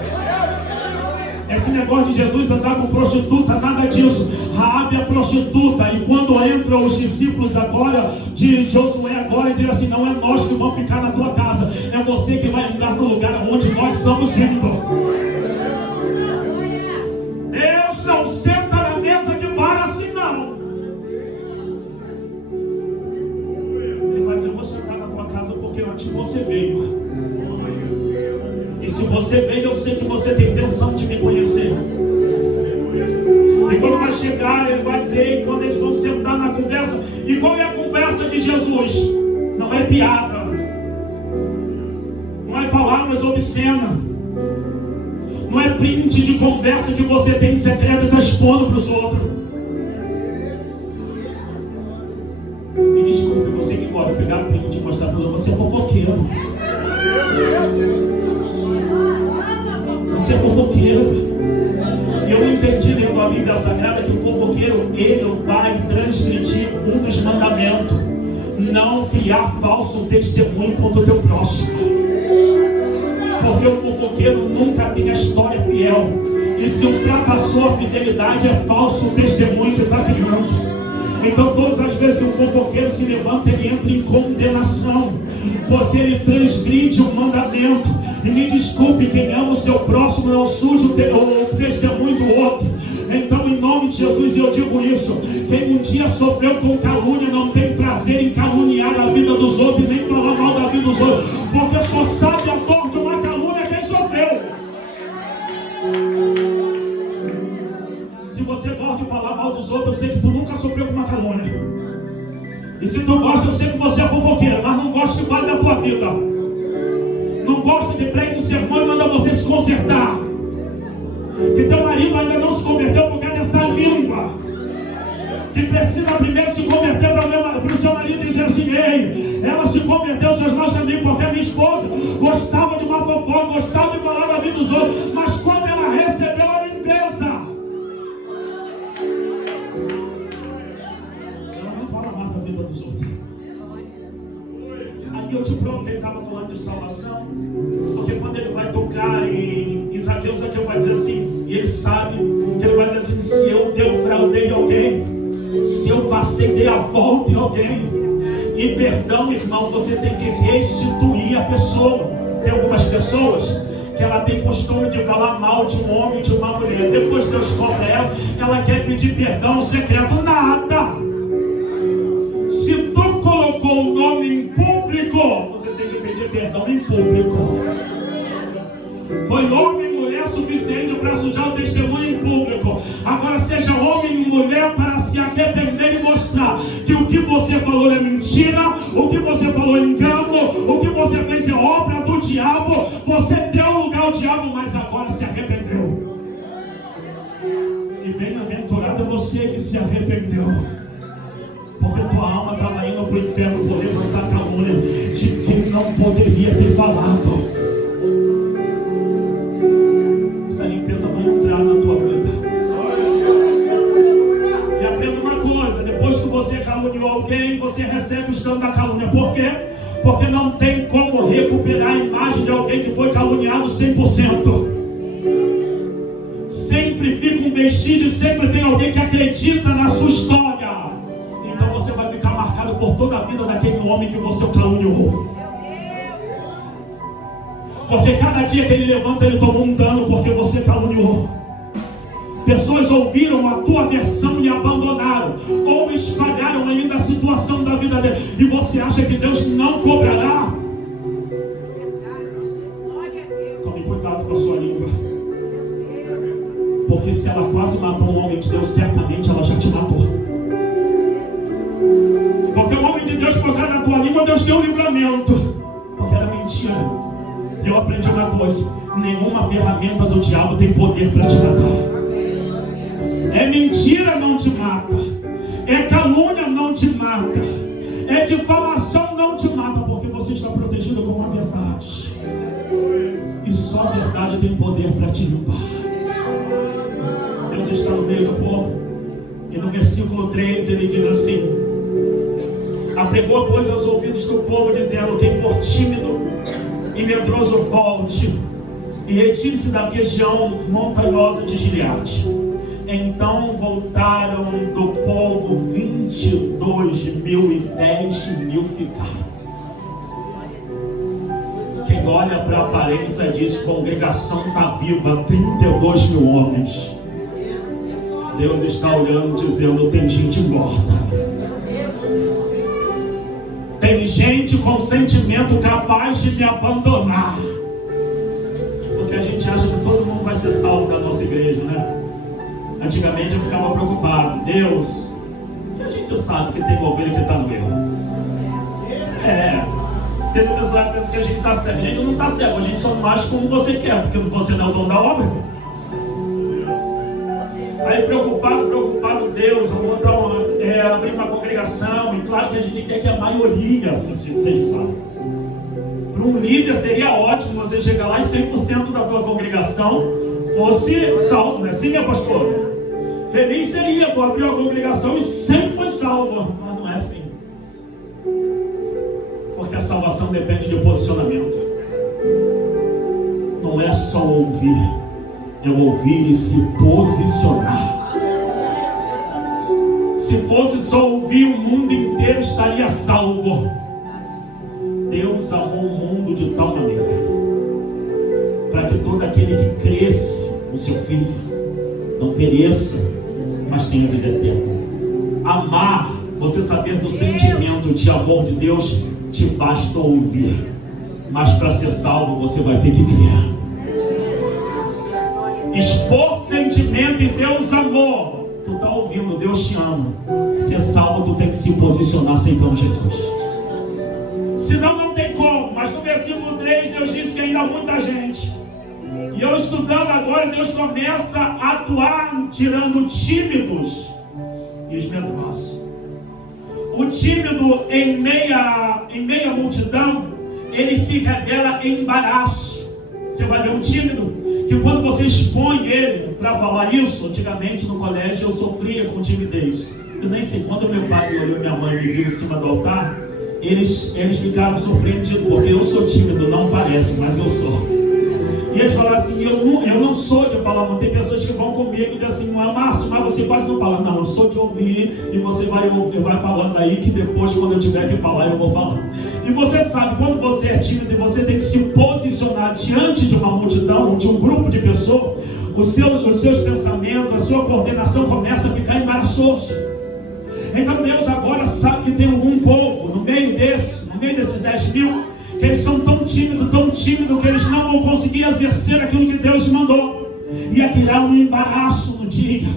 Esse negócio de Jesus andar com prostituta, nada disso. Raabe a prostituta, e quando entram os discípulos agora, de Josué agora, e diz assim: não é nós que vamos ficar na tua casa, é você que vai andar no lugar onde nós estamos indo. Deus não senta na mesa de bar assim não. Ele vai dizer: eu vou sentar na tua casa porque antes você veio. E se você veio, eu sei que você tem intenção de me conhecer. E quando vai chegar, ele vai dizer, e quando eles vão sentar na conversa, e qual é a conversa de Jesus? Não é piada, não é palavras obscenas, não é print de conversa que você tem em secreto e está expondo para os outros. Me desculpe, você que gosta de pegar print e mostrar para os outros, você é fofoqueiro. Você é fofoqueiro. E eu entendi lendo a Bíblia Sagrada que o fofoqueiro, ele vai transgredir um dos mandamentos: não criar falso testemunho contra o teu próximo. Porque o fofoqueiro nunca tem a história fiel. E se ultrapassou a fidelidade, é falso testemunho que está criando. Então todas as vezes que o fofoqueiro se levanta, ele entra em condenação, porque ele transgride o mandamento. E me desculpe, quem ama o seu próximo não suja o testemunho do outro. Então, em nome de Jesus, eu digo isso: quem um dia sofreu com calúnia não tem prazer em caluniar a vida dos outros e nem falar mal da vida dos outros, porque só sabe a dor de uma calúnia quem sofreu. Se você gosta de falar mal dos outros, eu sei que tu nunca sofreu com uma calúnia. E se tu gosta, eu sei que você é fofoqueira, mas não gosta que fale da tua vida. Não gosta de pregar um sermão e manda você se consertar. Que teu marido ainda não se converteu por causa dessa língua. Que precisa primeiro se converter para o seu marido e dizer assim: ei, ela se converteu, seus irmãos também, porque a minha esposa gostava de uma fofoca, gostava de falar da vida dos outros, mas quando ela recebeu a limpeza, ela não fala mais da vida dos outros. Aí eu te provo que ele estava falando de salvação, porque quando ele vai tocar em Zaqueu, Zaqueu vai dizer assim, e ele sabe que ele vai dizer assim: se eu defraudei alguém, se eu dei a volta em alguém, e perdão, irmão, você tem que restituir a pessoa. Tem algumas pessoas que ela tem costume de falar mal de um homem e de uma mulher, depois Deus cobra ela quer pedir perdão secreto. Nada. Se tu colocou o nome em público, você tem que pedir perdão em público. Foi homem e mulher suficiente para sujar o testemunho em público. Agora seja homem e mulher para se arrepender e mostrar que o que você falou é mentira, o que você falou é engano, o que você fez é obra do diabo. Você deu lugar ao diabo, mas agora se arrependeu. E bem-aventurado é você que se arrependeu, porque tua alma estava indo para o inferno por levantar calúnia de quem não poderia ter falado. Essa limpeza vai entrar na tua vida. E aprenda uma coisa: depois que você caluniou alguém, você recebe o escândalo da calúnia. Por quê? Porque não tem como recuperar a imagem de alguém que foi caluniado 100%. Sempre fica um vestígio, sempre tem alguém que acredita na sua história. Então você vai ficar marcado por toda a vida daquele homem que você caluniou. Porque cada dia que ele levanta, ele tomou um dano porque você caluniou. Pessoas ouviram a tua versão e abandonaram, ou espalharam ainda a situação da vida dele. E você acha que Deus não cobrará? Tome cuidado com a sua língua, porque se ela quase matou um homem de Deus, certamente ela já te matou. Porque o homem de Deus, por causa da tua língua, Deus deu um livramento, porque era mentira. Eu aprendi uma coisa: nenhuma ferramenta do diabo tem poder para te matar. É mentira, não te mata. É calúnia, não te mata. É difamação, não te mata, porque você está protegido com a verdade. E só a verdade tem poder para te limpar. Deus está no meio do povo. E no versículo 3 ele diz assim: apregou, pois, aos ouvidos do povo, dizendo: quem for tímido e medroso, volte e retire-se da região montanhosa de Gileade. Então voltaram do povo 22.000 e 10.000 ficaram. Quem olha para a aparência diz: congregação está viva, 32.000 homens. Deus está olhando dizendo: tem gente morta. Tem gente com sentimento capaz de me abandonar. Porque a gente acha que todo mundo vai ser salvo da nossa igreja, né? Antigamente eu ficava preocupado. Deus, que a gente sabe que tem ovelha que está no erro. Tem pessoas que pensam que a gente está cego. A gente não está cego, a gente só não acha como você quer, porque você não é o dono da obra. Aí preocupado, Deus, vamos abrir uma congregação. E claro que a gente quer que a maioria seja salva. Para um líder seria ótimo você chegar lá e 100% da tua congregação fosse salvo, não é assim, minha pastora? Feliz seria tu abrir uma congregação e sempre foi salvo. Mas não é assim. Porque a salvação depende de posicionamento. Não é só ouvir, é ouvir e se posicionar. Se fosse só ouvir, o mundo inteiro estaria salvo. Deus amou o mundo de tal maneira para que todo aquele que cresce no seu Filho não pereça, mas tenha vida eterna. Amar, você saber do sentimento de amor de Deus, te basta ouvir, mas para ser salvo você vai ter que crer. Expor sentimento e Deus amor. Tu está ouvindo, Deus te ama. Ser salvo, tu tem que se posicionar aceitando Jesus. Senão não tem como. Mas no versículo 3 Deus disse que ainda há muita gente. E eu estudando agora, Deus começa a atuar tirando tímidos e os medrosos. O tímido em meia multidão, ele se revela em embaraço. Você vai ver um tímido que quando você expõe ele para falar isso, antigamente no colégio eu sofria com timidez. Eu nem sei, quando meu pai olhou minha mãe e me viu em cima do altar, eles ficaram surpreendidos, porque eu sou tímido, não parece, mas eu sou. E eles falaram assim: eu não sou de falar muito. Tem pessoas que vão comigo e dizem assim: Márcio, mas você quase não fala. Não, eu sou de ouvir, e você vai falando aí, que depois, quando eu tiver que falar, eu vou falando. E você sabe, quando você é tímido e você tem que se posicionar diante de uma multidão, de um grupo de pessoas, os seus pensamentos, a sua coordenação começa a ficar embaraçoso. Então Deus agora sabe que tem algum povo no meio desses 10.000, que eles são tão tímidos, que eles não vão conseguir exercer aquilo que Deus mandou. Ia criar um embaraço no dia.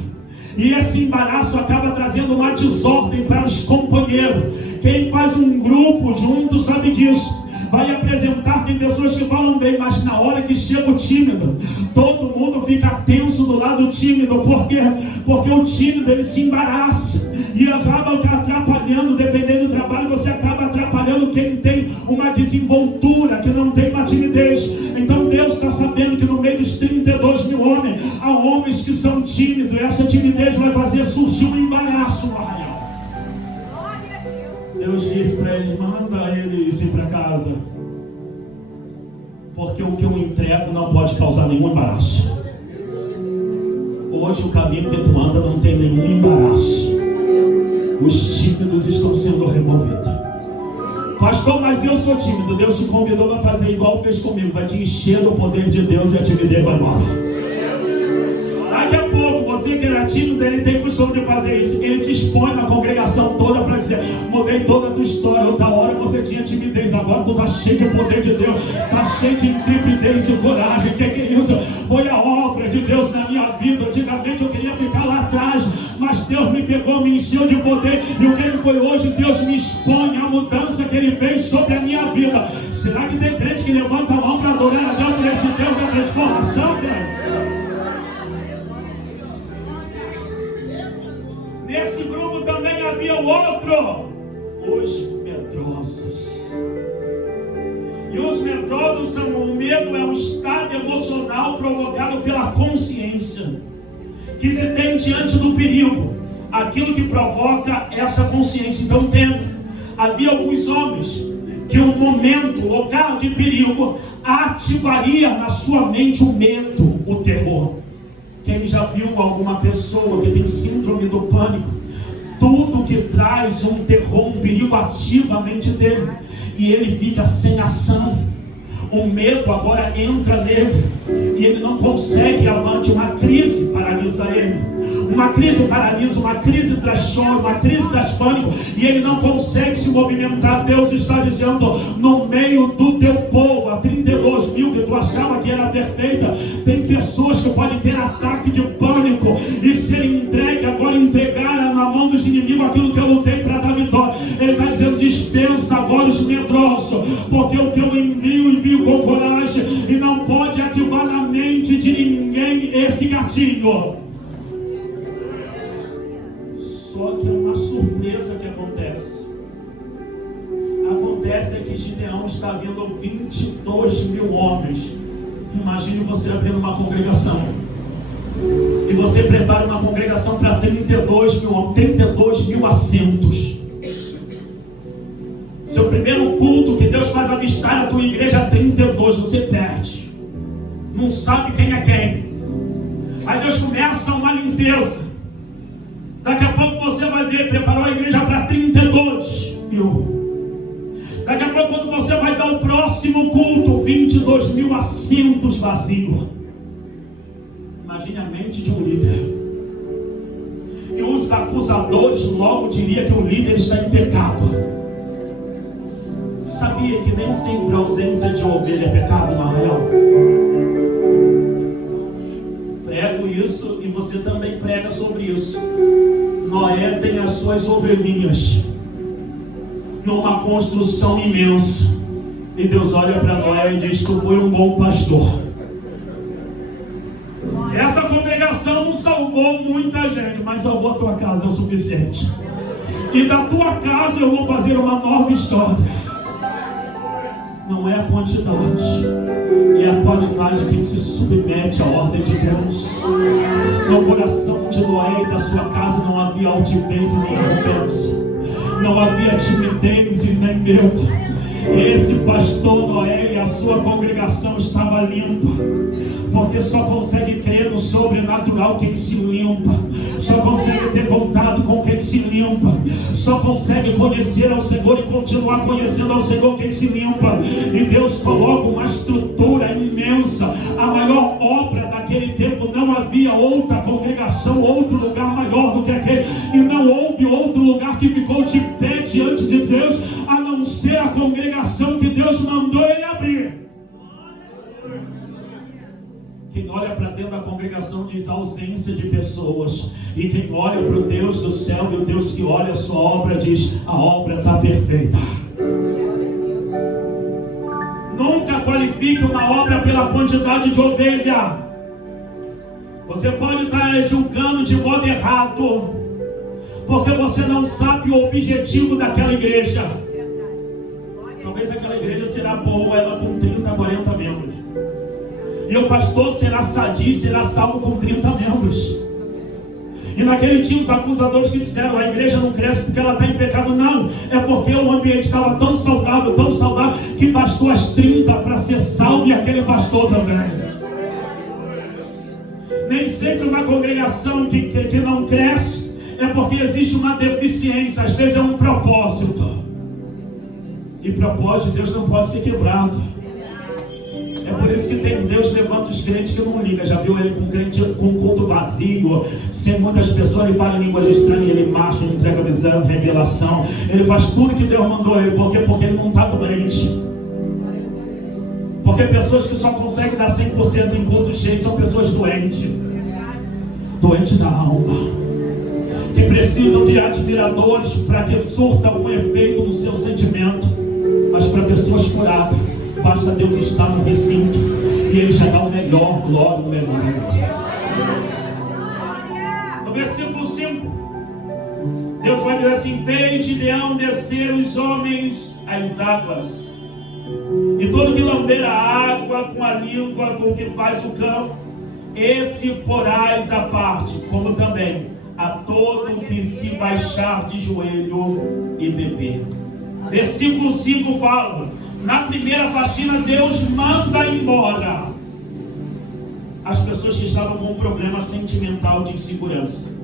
E esse embaraço acaba trazendo uma desordem para os companheiros. Quem faz um grupo junto sabe disso. Vai apresentar, tem pessoas que falam bem, mas na hora que chega o tímido, todo mundo fica tenso do lado tímido. Por quê? Porque o tímido, ele se embaraça e acaba atrapalhando. Dependendo do trabalho, você acaba atrapalhando quem tem uma desenvoltura, que não tem uma timidez. Então Deus está sabendo que no meio dos 32.000 homens, há homens que são tímidos, e essa timidez vai fazer surgir um embaraço no arraial. Deus disse para eles: manda eles ir para casa, porque o que eu entrego não pode causar nenhum embaraço. Hoje o caminho que tu anda não tem nenhum embaraço. Os tímidos estão sendo removidos. Pastor, mas eu sou tímido. Deus te convidou a fazer igual fez comigo. Vai te encher do poder de Deus e a timidez vai embora. Daqui a pouco, você que era tímido, ele tem costume de fazer isso. Ele te expõe na congregação toda para dizer: mudei toda a tua história. Outra hora você tinha timidez, agora tu está cheio de poder de Deus, está cheio de intrepidez e coragem. Que é isso? Foi a obra de Deus na minha vida. Antigamente eu queria ficar lá atrás, mas Deus me pegou, me encheu de poder. E o que ele foi hoje, Deus me expõe a mudança que ele fez sobre a minha vida. Será que tem crente que levanta a mão para adorar a Deus por esse Deus da transformação, cara? Nesse grupo também havia outro, os medrosos. E os medrosos são, o medo é um estado emocional provocado pela consciência que se tem diante do perigo, aquilo que provoca essa consciência. Então entenda, havia alguns homens que um momento, lugar de perigo, ativaria na sua mente o medo, o terror. Quem já viu alguma pessoa que tem síndrome do pânico, tudo que traz um terror, um perigo ativa a mente dele, e ele fica sem ação. O medo agora entra nele e ele não consegue avante. Uma crise paralisa ele, uma crise paralisa, uma crise traz choro, uma crise traz pânico, e ele não consegue se movimentar. Deus está dizendo: no meio do teu povo, a 32 mil que tu achava que era perfeita, tem pessoas que podem ter ataque de pânico e ser entregue, agora entregar na mão dos inimigos aquilo que eu lutei para dar vitória. Ele está dizendo: dispensa agora os medrosos, porque o que eu envio com coragem, e não pode ativar na mente de ninguém esse gatilho. Só que é uma surpresa que acontece. Acontece que Gideão está vendo 22 mil homens. Imagine você abrindo uma congregação e você prepara uma congregação para 32 mil homens, 32 mil assentos. Seu primeiro culto que Deus faz avistar a tua igreja 32, você perde, não sabe quem é quem. Aí Deus começa uma limpeza. Daqui a pouco você vai ver, preparou a igreja para 32 mil. Daqui a pouco, quando você vai dar o próximo culto, 22 mil assentos vazios. Imagine a mente de um líder. E os acusadores logo diriam que o líder está em pecado. Sabia que nem sempre a ausência de ovelha é pecado na real? Prego isso e você também prega sobre isso. Noé tem as suas ovelhinhas numa construção imensa, e Deus olha para Noé e diz: tu foi um bom pastor. Essa congregação não salvou muita gente, mas salvou a tua casa, é o suficiente. E da tua casa eu vou fazer uma nova história. Não é a quantidade, é a qualidade que se submete à ordem de Deus. No coração de Noé e da sua casa não havia altivez e nem arrogância, não havia timidez e nem medo. Esse pastor Noé e a sua congregação estava limpa, porque só consegue crer no sobrenatural quem se limpa, só consegue ter contato com quem se limpa, só consegue conhecer ao Senhor e continuar conhecendo ao Senhor quem se limpa. E Deus coloca uma estrutura imensa, a maior obra daquele tempo. Não havia outra congregação, outro lugar maior do que aquele, e não houve outro lugar que ficou de pé diante de Deus, a não ser a congregação que Deus mandou ele abrir. Quem olha para dentro da congregação diz ausência de pessoas, e quem olha para o Deus do céu e o Deus que olha a sua obra diz: a obra está perfeita. Nunca qualifique uma obra pela quantidade de ovelha. Você pode estar julgando de modo errado, porque você não sabe o objetivo daquela igreja. Talvez aquela igreja será boa, ela com 30, 40 membros, e o pastor será sadio, será salvo com 30 membros. E naquele dia os acusadores que disseram: a igreja não cresce porque ela está em pecado. Não, é porque o ambiente estava tão saudável, que bastou as 30 para ser salvo, e aquele pastor também. Nem sempre uma congregação que não cresce é porque existe uma deficiência, às vezes é um propósito. E propósito de Deus não pode ser quebrado. É por isso que tem Deus levanta os crentes que não liga. Já viu ele com crente com culto vazio, sem muitas pessoas, ele fala em línguas estranhas, ele marcha, ele entrega visão, revelação, ele faz tudo que Deus mandou ele. Por quê? Porque ele não está doente. Porque pessoas que só conseguem dar 100% em culto cheio são pessoas doentes da alma, que precisam de admiradores para que surta algum efeito no seu sentimento. Mas para pessoas curadas, basta Deus estar no recinto e Ele já dá o melhor, glória, o melhor. No versículo 5, Deus vai dizer assim: fez Gideão descer os homens às águas, E todo que lamber a água com a língua com que faz o cão, esse porás à parte, como também a todo que se baixar de joelho e beber. Versículo 5 fala: na primeira faxina Deus manda embora as pessoas que estavam com um problema sentimental de insegurança.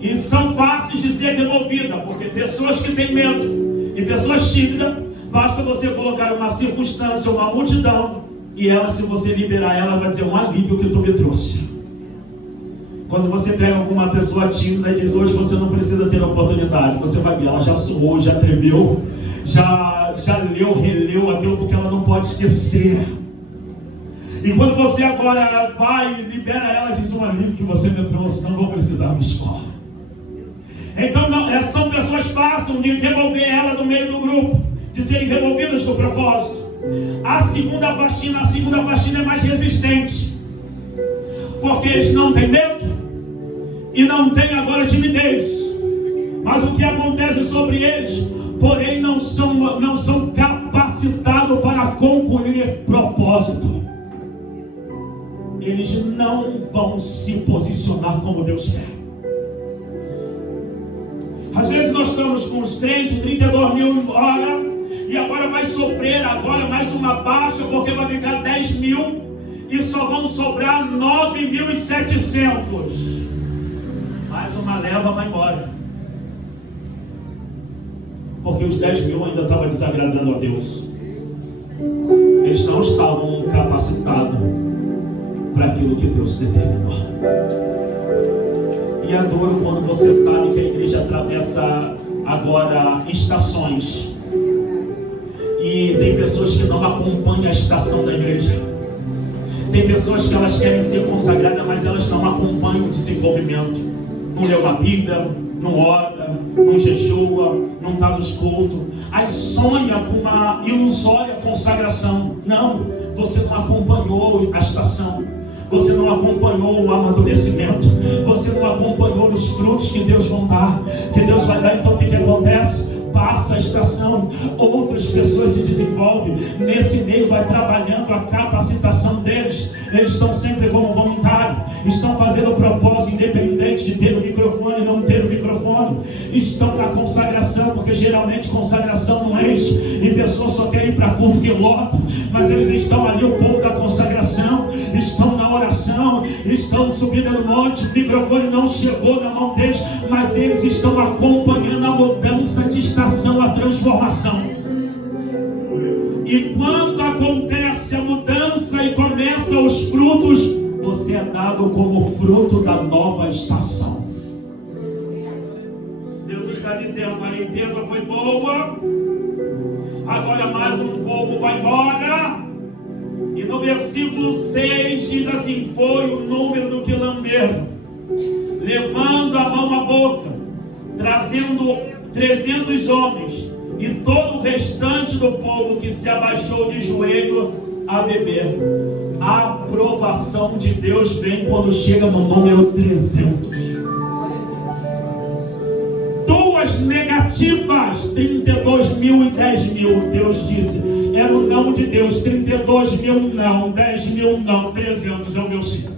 E são fáceis de ser removidas, porque pessoas que têm medo e pessoas tímidas, basta você colocar uma circunstância, uma multidão, e ela, se você liberar ela, vai dizer: um alívio que tu me trouxe. Quando você pega alguma pessoa tímida e diz: hoje você não precisa ter oportunidade, você vai ver, ela já suou, já tremeu, já leu, releu aquilo, porque ela não pode esquecer. E quando você agora vai e libera ela, diz: um alívio que você me trouxe, não vou precisar me expor. Então são pessoas fáceis de remover ela do meio do grupo, de serem removidas do propósito. A segunda faxina é mais resistente, porque eles não têm medo e não têm agora timidez. Mas o que acontece sobre eles, porém não são capacitados para concluir propósito. Eles não vão se posicionar como Deus quer. Às vezes nós estamos com os crentes, 32 mil embora, e agora vai sofrer agora mais uma baixa, porque vai ficar 10 mil e só vão sobrar 9.700. Mais uma leva vai embora, porque os 10 mil ainda estavam desagradando a Deus. Eles não estavam capacitados para aquilo que Deus determinou. E adoro quando você sabe que a igreja atravessa agora estações, e tem pessoas que não acompanham a estação da igreja. Tem pessoas que elas querem ser consagradas, mas elas não acompanham o desenvolvimento. Não leu a Bíblia, não ora, não jejua, não está nos cultos. Aí sonha com uma ilusória consagração. Não, você não acompanhou a estação. Você não acompanhou o amadurecimento. Você não acompanhou os frutos que Deus vai dar. Então o que acontece? Passa a estação, outras pessoas se desenvolvem. Nesse meio vai trabalhando a capacitação deles. Eles estão sempre como voluntários, estão fazendo o propósito, independente de ter o microfone e não ter o microfone. Estão na consagração, porque geralmente consagração não enche, e pessoas só querem ir para culto que lota. Mas eles estão ali, o povo da consagração, estão na oração, estão subindo no monte. O microfone não chegou na mão deles, mas eles estão acompanhando a mudança de estação, a transformação. E quando acontece a mudança e começam os frutos, você é dado como fruto da nova estação. Deus está dizendo: a limpeza foi boa, agora mais um povo vai embora. E no versículo 6 diz assim: foi o número do que lamberam, levando a mão à boca, trazendo 300 homens, e todo o restante do povo que se abaixou de joelho a beber. A aprovação de Deus vem quando chega no número 300. Duas negativas, 32 mil e 10 mil. Deus disse: era o não de Deus. 32 mil não, 10 mil não, 300 é o meu sim.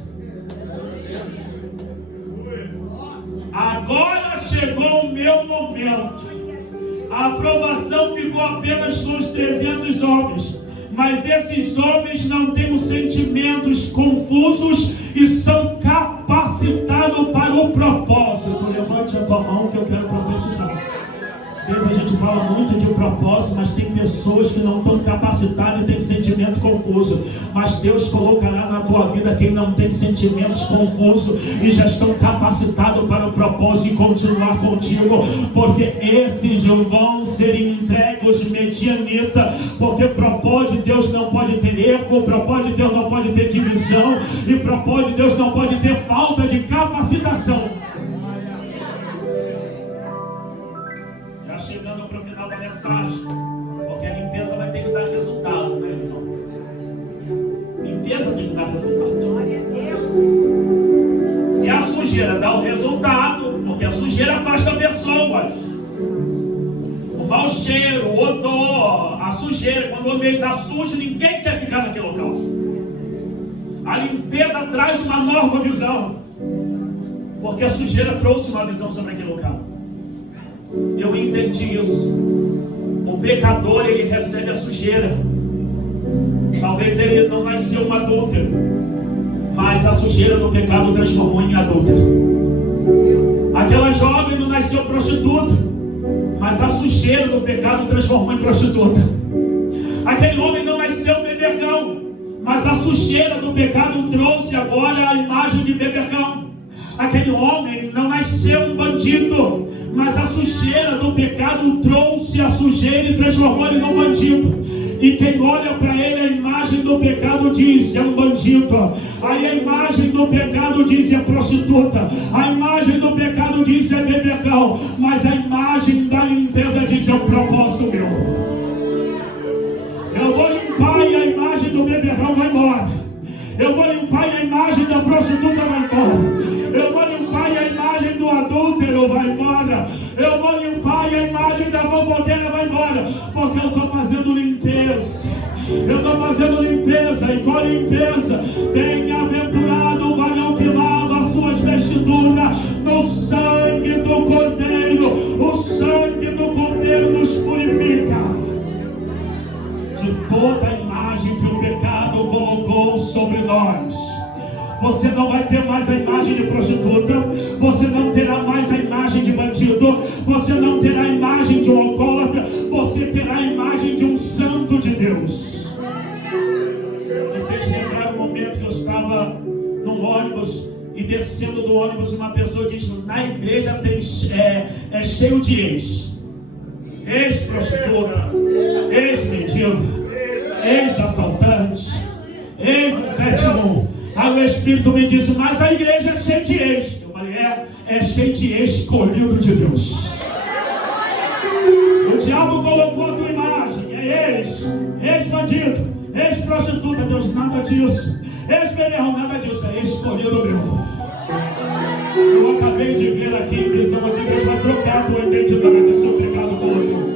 Agora chegou o meu momento. A aprovação ficou apenas com os 300 homens, mas esses homens não têm os sentimentos confusos e são capacitados para o propósito. Levante a tua mão que eu quero profetizar. Às vezes a gente fala muito de propósito, mas tem pessoas que não estão capacitadas e têm sentimento confuso. Mas Deus colocará na tua vida quem não tem sentimentos confusos e já estão capacitados para o propósito e continuar contigo, porque esses vão ser entregues medianita, porque propósito de Deus não pode ter erro, propósito de Deus não pode ter divisão, e propósito de Deus não pode ter falta de capacitação. Chegando para o final da mensagem, porque a limpeza vai ter que dar resultado, né, irmão? Limpeza tem que dar resultado. Se a sujeira dá o resultado, porque a sujeira afasta pessoas. mau cheiro, o odor, a sujeira. Quando o ambiente está sujo, ninguém quer ficar naquele local. A limpeza traz uma nova visão, porque a sujeira trouxe uma visão sobre aquele local. Eu entendi isso. O pecador, ele recebe a sujeira. Talvez ele não nasceu um adúltero, mas a sujeira do pecado transformou em adúltero. Aquela jovem não nasceu prostituta, mas a sujeira do pecado transformou em prostituta. Aquele homem não nasceu bebercão, mas a sujeira do pecado trouxe agora a imagem de bebercão. Aquele homem não nasceu um bandido, mas a sujeira do pecado trouxe a sujeira e transformou ele num bandido. E quem olha para ele, a imagem do pecado diz: é um bandido. Aí a imagem do pecado diz: é prostituta. A imagem do pecado diz: é bebercão. Mas a imagem da limpeza diz: é o propósito meu. Eu vou limpar e a imagem do bebercão vai embora. Eu vou limpar e a imagem da prostituta vai embora. Eu vou limpar e a imagem do adúltero vai embora. Eu vou limpar e a imagem da fofoqueira vai embora. Porque eu estou fazendo limpeza. Eu estou fazendo limpeza. E com a limpeza, bem-aventurado o varão que lava suas vestiduras no sangue do Cordeiro. O sangue do Cordeiro nos purifica de toda a imagem que o pecado colocou sobre nós. Você não vai ter mais a imagem de prostituta, você não terá mais a imagem de bandido, você não terá a imagem de um alcoólatra, você terá a imagem de um santo de Deus. Me fez lembrar o momento que eu estava num ônibus e descendo do ônibus, uma pessoa disse: na igreja é cheio de ex-prostituta, ex-mendigo, ex-assaltante, ex-171. Aí o Espírito me disse: mas a igreja é cheia de ex. Eu falei: é cheio de escolhido de Deus. O diabo colocou a tua imagem, é ex-bandido, ex-prostituta. Deus, nada disso. Ex-beberrão, nada disso, é escolhido meu. Eu acabei de ver aqui em visão, aqui Deus vai trocar a tua identidade se o pecado colocou.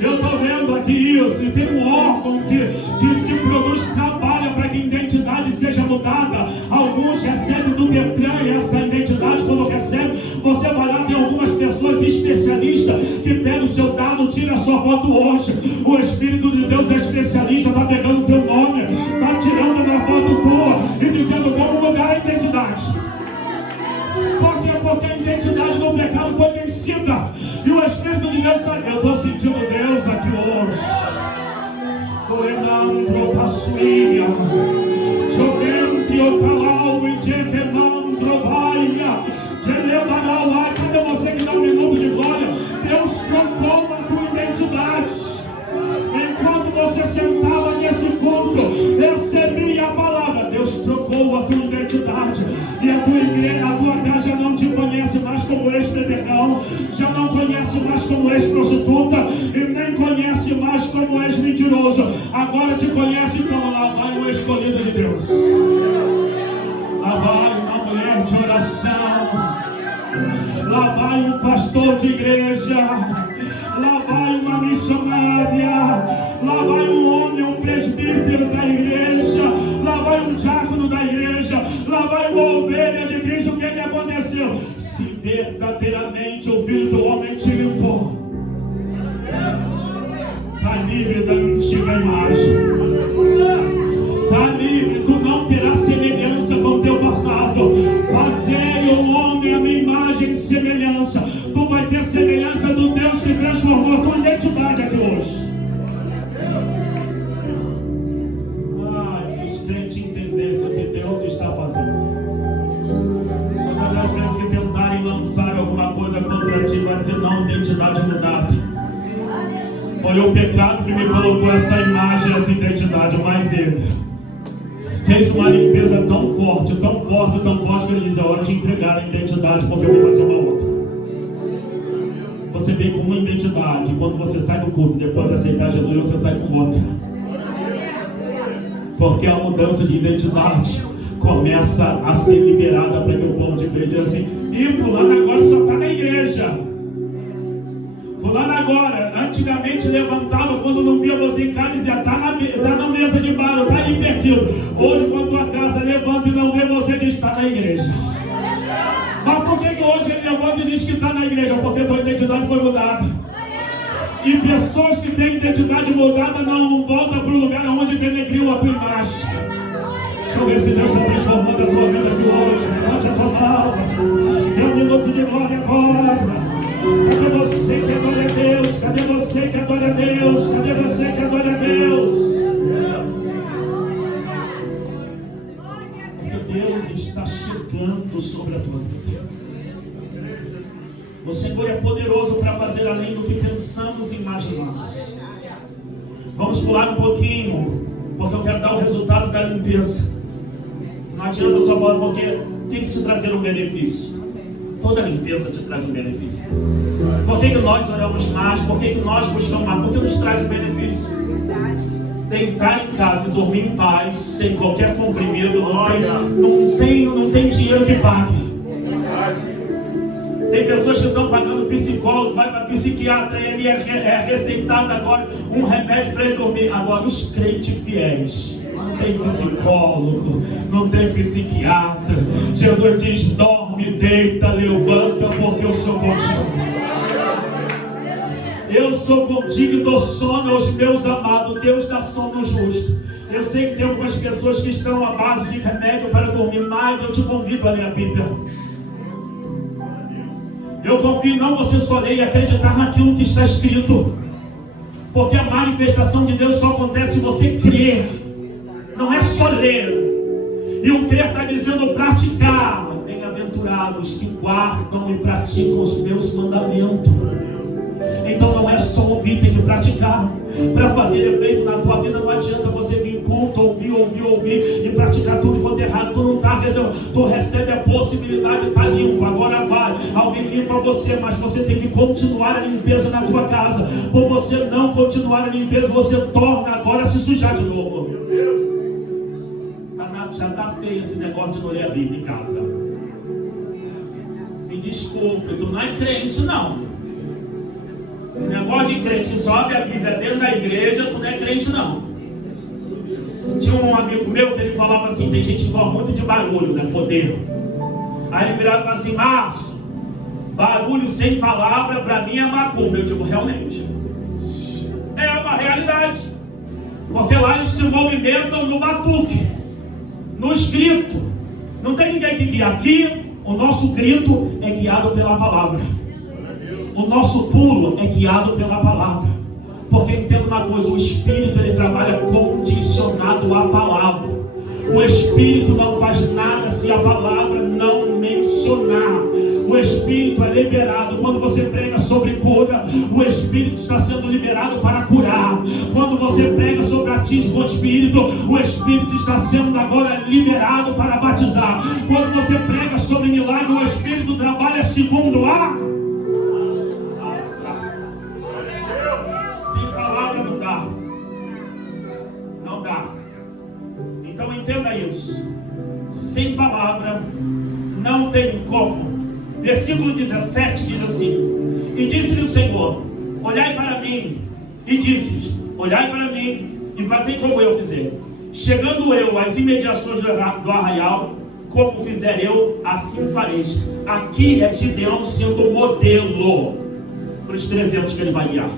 Eu estou vendo aqui isso, e tem um órgão que se produz, trabalha para que a identidade seja mudada. Alguns recebem do Detran essa identidade. Quando recebe, você vai lá, tem algumas pessoas especialistas que pegam o seu dado, tira a sua foto hoje. O Espírito de Deus é especialista, está pegando o teu nome, está tirando uma foto tua e dizendo: vamos mudar a identidade. Por quê? Porque a identidade do pecado foi vencida. E o Espírito de Deus está... Eu estou sentindo Deus aqui hoje. Poemandro Passuia, Joventrio Calau e Jequemandro Vaia, Jenebarauai. Cadê você que dá um minuto de glória? Deus trocou a tua identidade. Enquanto você sentava nesse culto, recebia a palavra, Deus trocou a tua identidade. E a tua igreja, a tua casa já não te conhece mais como ex-beberrão, já não conhece mais como ex-prostituta, e nem conhece mais como ex-mentiroso. Agora te conhece como: lá vai o escolhido de Deus. Lá vai uma mulher de oração. Lá vai um pastor de igreja. Lá vai uma missionária. Lá vai um homem, um presbítero da igreja. Lá vai um diácono da igreja. Lá vai uma ovelha de Cristo. O que aconteceu? Se verdadeiramente o Filho do Homem te limpou, está livre da antiga imagem. Está livre, tu não terás semelhança com o teu passado. Fazei o homem a minha imagem e semelhança. Tu vai ter semelhança do Deus que transformou a tua identidade aqui hoje. Se os crentes entendessem o que Deus está fazendo. Todas as vezes que tentarem lançar alguma coisa contra ti, vai dizer: não, identidade mudada. Foi o pecado que me colocou essa imagem, essa identidade, mas ele fez uma limpeza tão forte, tão forte, tão forte, que ele diz: é hora de entregar a identidade, porque eu vou fazer uma outra. Você vem com uma identidade, e quando você sai do culto, depois de aceitar Jesus, você sai com outra. Porque a mudança de identidade começa a ser liberada para que o povo de Deus diga assim: e fulano agora só está na igreja. Fulano agora, antigamente levantava quando não via você em casa e dizia, tá na mesa de bar, tá aí perdido. Hoje, quando tua casa levanta e não vê você, diz, está na igreja. Mas por que hoje ele levanta e diz que está na igreja? Porque tua identidade foi mudada. E pessoas que têm identidade mudada não voltam para o lugar onde denegriu a tua imagem. Deixa eu ver se Deus está transformando a tua vida aqui hoje. Levante a tua mão. Dê um minuto de glória agora. Cadê você que adora a Deus? Cadê você que adora a Deus? Cadê você que adora a Deus? Porque Deus está chegando sobre a tua vida. O Senhor é poderoso para fazer além do que pensamos e imaginamos. Vamos pular um pouquinho, porque eu quero dar o resultado da limpeza. Não adianta só falar, porque tem que te trazer um benefício. Toda limpeza te traz um benefício. Por que nós oramos mais? Por que nós buscamos mais? Porque nos traz um benefício. Deitar em casa e dormir em paz, sem qualquer comprimido, não tem dinheiro que pague. Tem pessoas que estão pagando psicólogo, vai para psiquiatra e ele é receitado agora um remédio para ele dormir. Agora os crentes fiéis, não tem psicólogo, não tem psiquiatra. Jesus diz, dorme, deita, levanta, porque eu sou contigo. Eu sou contigo e dou sono aos meus amados. Deus dá sono no justo. Eu sei que tem algumas pessoas que estão à base de remédio para dormir, mas eu te convido a ler a Bíblia. Eu confio, não você só ler e acreditar naquilo que está escrito. Porque a manifestação de Deus só acontece se você crer. Não é só ler. E o crer está dizendo praticar. Bem-aventurados que guardam e praticam os meus mandamentos. Então não é só ouvir, tem que praticar. Para fazer efeito na tua vida não adianta você vir em culto, ouvir e praticar tudo quanto é errado. Tu não está reservado, tu recebe a possibilidade de estar limpo. Agora vai, alguém limpa você, mas você tem que continuar a limpeza na tua casa. Por você não continuar a limpeza, você torna agora a se sujar de novo. Já está feio esse negócio de não ler a Bíblia em casa. Me desculpe, tu não é crente não. Esse negócio de crente que sobe a Bíblia dentro da igreja, tu não é crente não. Tinha um amigo meu que ele falava assim, tem gente que gosta muito de barulho, né? Poder. Aí ele virava e falava assim, Márcio, barulho sem palavra para mim é macumba. Eu digo, realmente. É uma realidade. Porque lá eles se movimentam no batuque, no grito. Não tem ninguém que guia. Aqui, o nosso grito é guiado pela palavra. O nosso pulo é guiado pela palavra. Porque entenda uma coisa, o Espírito ele trabalha condicionado à palavra. O Espírito não faz nada se a palavra não mencionar. O Espírito é liberado. Quando você prega sobre cura, o Espírito está sendo liberado para curar. Quando você prega sobre batismo com o Espírito está sendo agora liberado para batizar. Quando você prega sobre milagre, o Espírito trabalha segundo a... Sem palavra não dá. Não dá. Então entenda isso. Sem palavra não tem como. Versículo 17 diz assim: e disse-lhe o Senhor, olhai para mim, e disse-lhes, olhai para mim, e fazei como eu fizer. Chegando eu às imediações do arraial, como fizer eu, assim fareis. Aqui é Gideão sendo modelo para os 300 que ele vai guiar.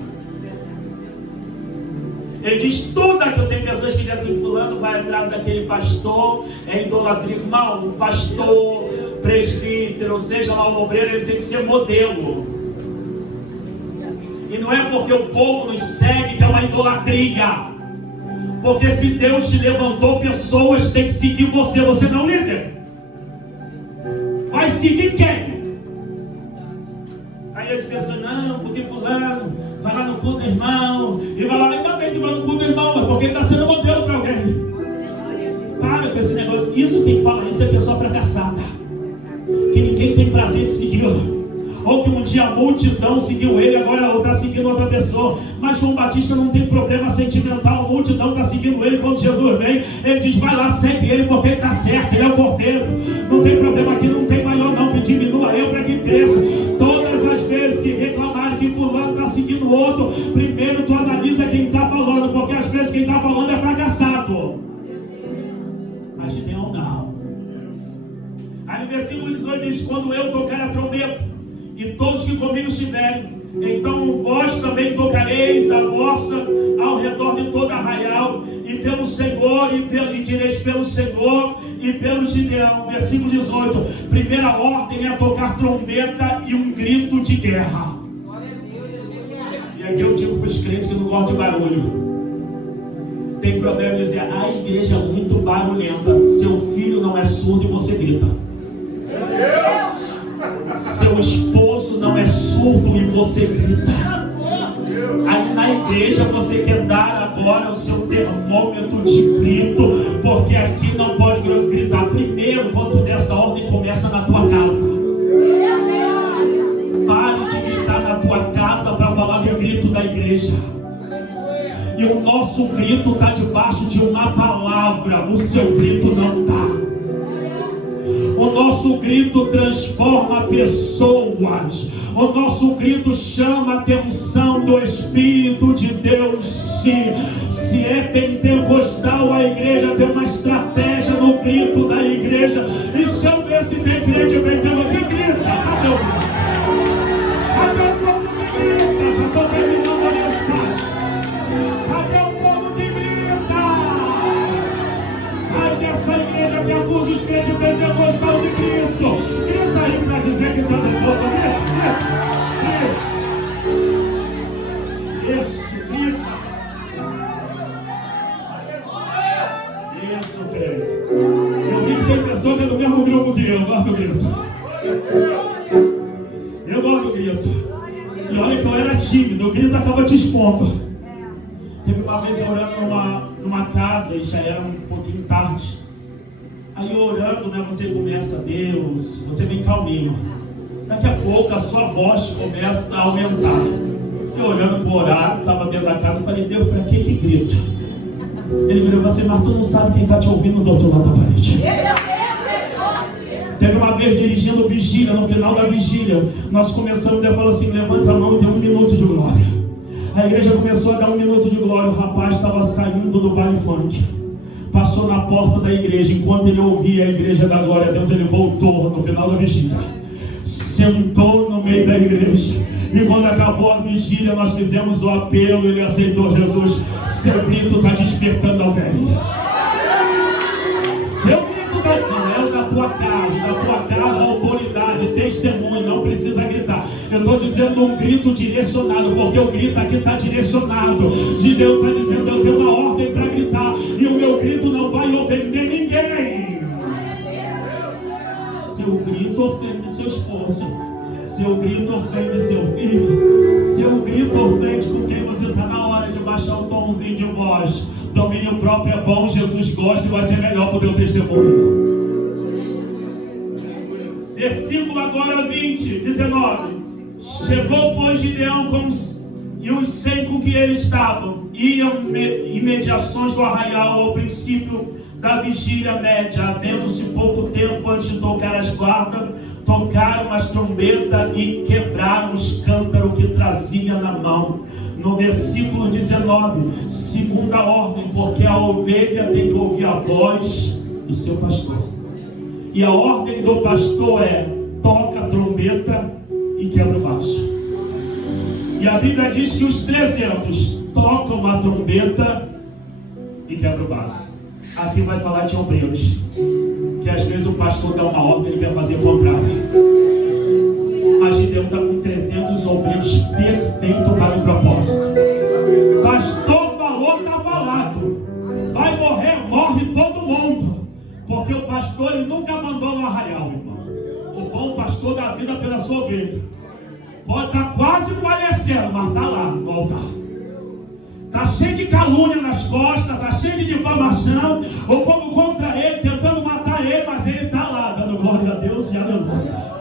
Ele diz, tudo aquilo. Tem pessoas que dizem assim, fulano vai atrás daquele pastor, é idolatria. Não, o pastor, presbítero, ou seja lá o obreiro, ele tem que ser modelo. E não é porque o povo nos segue que é uma idolatria. Porque se Deus te levantou, pessoas têm que seguir você. Você não é líder. Vai seguir quem? Aí as pessoas, não, porque fulano vai lá no culto do irmão, e vai lá, ainda bem que vai no culto do irmão, mas porque ele está sendo modelo para alguém. Para com esse negócio. Isso quem fala isso é pessoa fracassada, que ninguém tem prazer de seguir, ou que um dia a multidão seguiu ele, agora está seguindo outra pessoa. Mas João Batista não tem problema sentimental, a multidão está seguindo ele. Quando Jesus vem, ele diz, vai lá, segue ele, porque ele está certo, ele é o cordeiro. Não tem problema aqui, não tem maior não, que diminua eu para que cresça. Todas as vezes que reclamarem que fulano está seguindo outro, primeiro tu analisa quem está falando, porque às vezes quem está falando é fracassado. Mas Gideão não. Aí no versículo 18 diz: quando eu tocar a trombeta e todos que comigo estiverem, então vós também tocareis a vossa ao redor de toda Arraial, e pelo Senhor, e direis pelo Senhor e pelo Gideão. Versículo 18: primeira ordem é tocar trombeta e um grito de guerra. E aqui eu digo para os crentes que não gostam de barulho. Tem problema de dizer: a igreja é muito barulhenta. Seu filho não é surdo e você grita. Seu esposo não é surdo e você grita. Aí na igreja você quer dar agora o seu termômetro de grito, porque aqui não pode gritar. Primeiro, quando dessa ordem começa na tua casa. Pare de gritar na tua casa para falar do grito da igreja. E o nosso grito está debaixo de uma palavra, o seu grito não está. O nosso grito transforma pessoas. O nosso grito chama a atenção do Espírito de Deus. Se é pentecostal, a igreja tem uma estratégia no grito da igreja. E se eu ver se tem crente pentecostal que grita, cadê o grito? Cadê o povo que grita? Já estou terminando a mensagem. Cadê o povo que grita? Sai dessa igreja que acusa os crentes pentecostais de grito. Grita aí para dizer que está no povo. Grita. Isso, grita. Isso, crente. Eu vi que tem pessoa que é do mesmo grupo que eu gosto do grito. Eu gosto do grito. E olha que eu era tímido, o grito acaba te expondo. Teve uma vez orando numa casa e já era um pouquinho tarde. Aí orando, né, você começa: Deus, você vem calminho. Daqui a pouco a sua voz começa a aumentar. E olhando para o horário, estava dentro da casa, eu falei: Deus, para que grito? Ele virou e falou assim: mas tu não sabe quem está te ouvindo do outro lado da parede. Teve uma vez dirigindo vigília, no final da vigília, nós começamos, Deus falou assim: levanta a mão e dê 1 minuto de glória. A igreja começou a dar 1 minuto de glória. O rapaz estava saindo do baile funk, passou na porta da igreja. Enquanto ele ouvia a igreja da glória a Deus, ele voltou no final da vigília, sentou no meio da igreja. E quando acabou a vigília, nós fizemos o apelo, ele aceitou Jesus. Seu grito está despertando alguém. Seu grito não é o da tua casa. Da tua casa, autoridade, testemunho, não precisa gritar. Eu estou dizendo um grito direcionado, porque o grito aqui está direcionado. De Deus está dizendo: eu tenho uma ordem para gritar, e o meu grito não vai ofender ninguém. Seu grito ofende seu esposo, seu grito ofende seu filho, seu grito ofende com quem você está. Na hora de baixar um tomzinho de voz. Domínio próprio é bom, Jesus gosta e vai ser melhor para o teu testemunho. Versículo agora 20, 19. Chegou, pois, Gideão e os 100 com que ele estavam iam em mediações do arraial ao princípio da vigília média, havendo-se pouco tempo antes de tocar as guardas, tocaram as trombetas e quebraram os cântaros que trazia na mão. No versículo 19, segunda ordem, porque a ovelha tem que ouvir a voz do seu pastor. E a ordem do pastor é: toca a trombeta e quebra o vaso. E a Bíblia diz que os 300 tocam a trombeta e quebra o vaso. Aqui vai falar de obreiros, que às vezes o pastor dá uma ordem e ele quer fazer o contrário. Mas Gideão está com 300 obreiros perfeitos para o propósito. Pastor falou, está falado. Vai morrer, morre todo mundo. Porque o pastor, ele nunca mandou no arraial, irmão. O bom pastor dá vida pela sua ovelha. Pode estar quase falecendo, mas está lá no altar. Está cheio de calúnia nas costas, está cheio de difamação. O povo contra ele, tentando matar ele, mas ele está lá, dando glória a Deus e aleluia.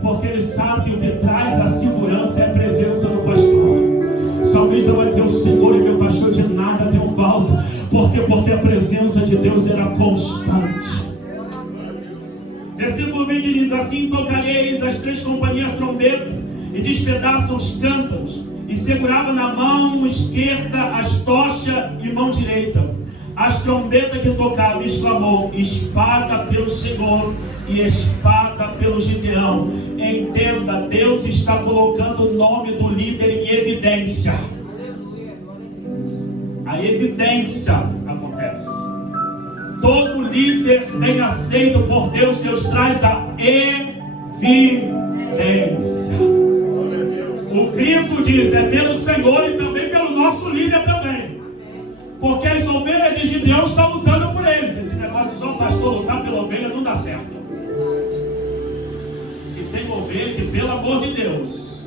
Porque ele sabe que o que traz a segurança é a presença do pastor. O salmista vai dizer: o Senhor é meu pastor, de nada tenho falta. Por quê? Porque a presença de Deus era constante. Versículo 20 diz: assim tocareis as 3 companhias trombetas, e despedaçam os cântaros, e segurava na mão esquerda as tochas e mão direita as trombetas que tocava, e exclamou: espada pelo Senhor e espada pelo Gideão. Entenda, Deus está colocando o nome do líder em evidência. A evidência acontece. Todo líder bem aceito por Deus, Deus traz a evidência. O grito diz: é pelo Senhor e também pelo nosso líder também. Porque as ovelhas de Gideão estão lutando por eles. Esse negócio de só o pastor lutar pela ovelha não dá certo. Que tem ovelha que, pelo amor de Deus,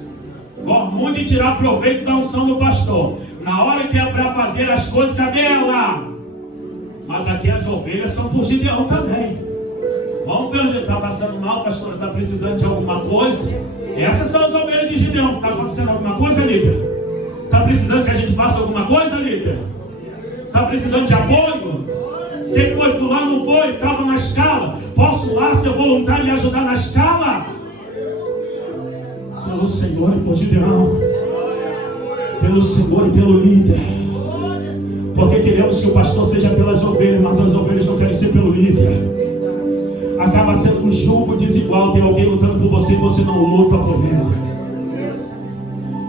gosta muito de tirar proveito da unção do pastor. Na hora que é para fazer as coisas, cadê ela? Mas aqui as ovelhas são por Gideão também. Vamos perguntar: está passando mal, pastor? Está precisando de alguma coisa? Essas são as ovelhas de Gideão. Está acontecendo alguma coisa, líder? Está precisando que a gente faça alguma coisa, líder? Está precisando de apoio? Quem foi fulano? Não foi? Estava na escala. Posso lá ser voluntário e ajudar na escala? Pelo Senhor e por Gideão. Pelo Senhor e pelo líder. Porque queremos que o pastor seja pelas ovelhas, mas as ovelhas não querem ser pelo líder. Acaba sendo um jogo desigual. Tem alguém lutando por você e você não luta por ele.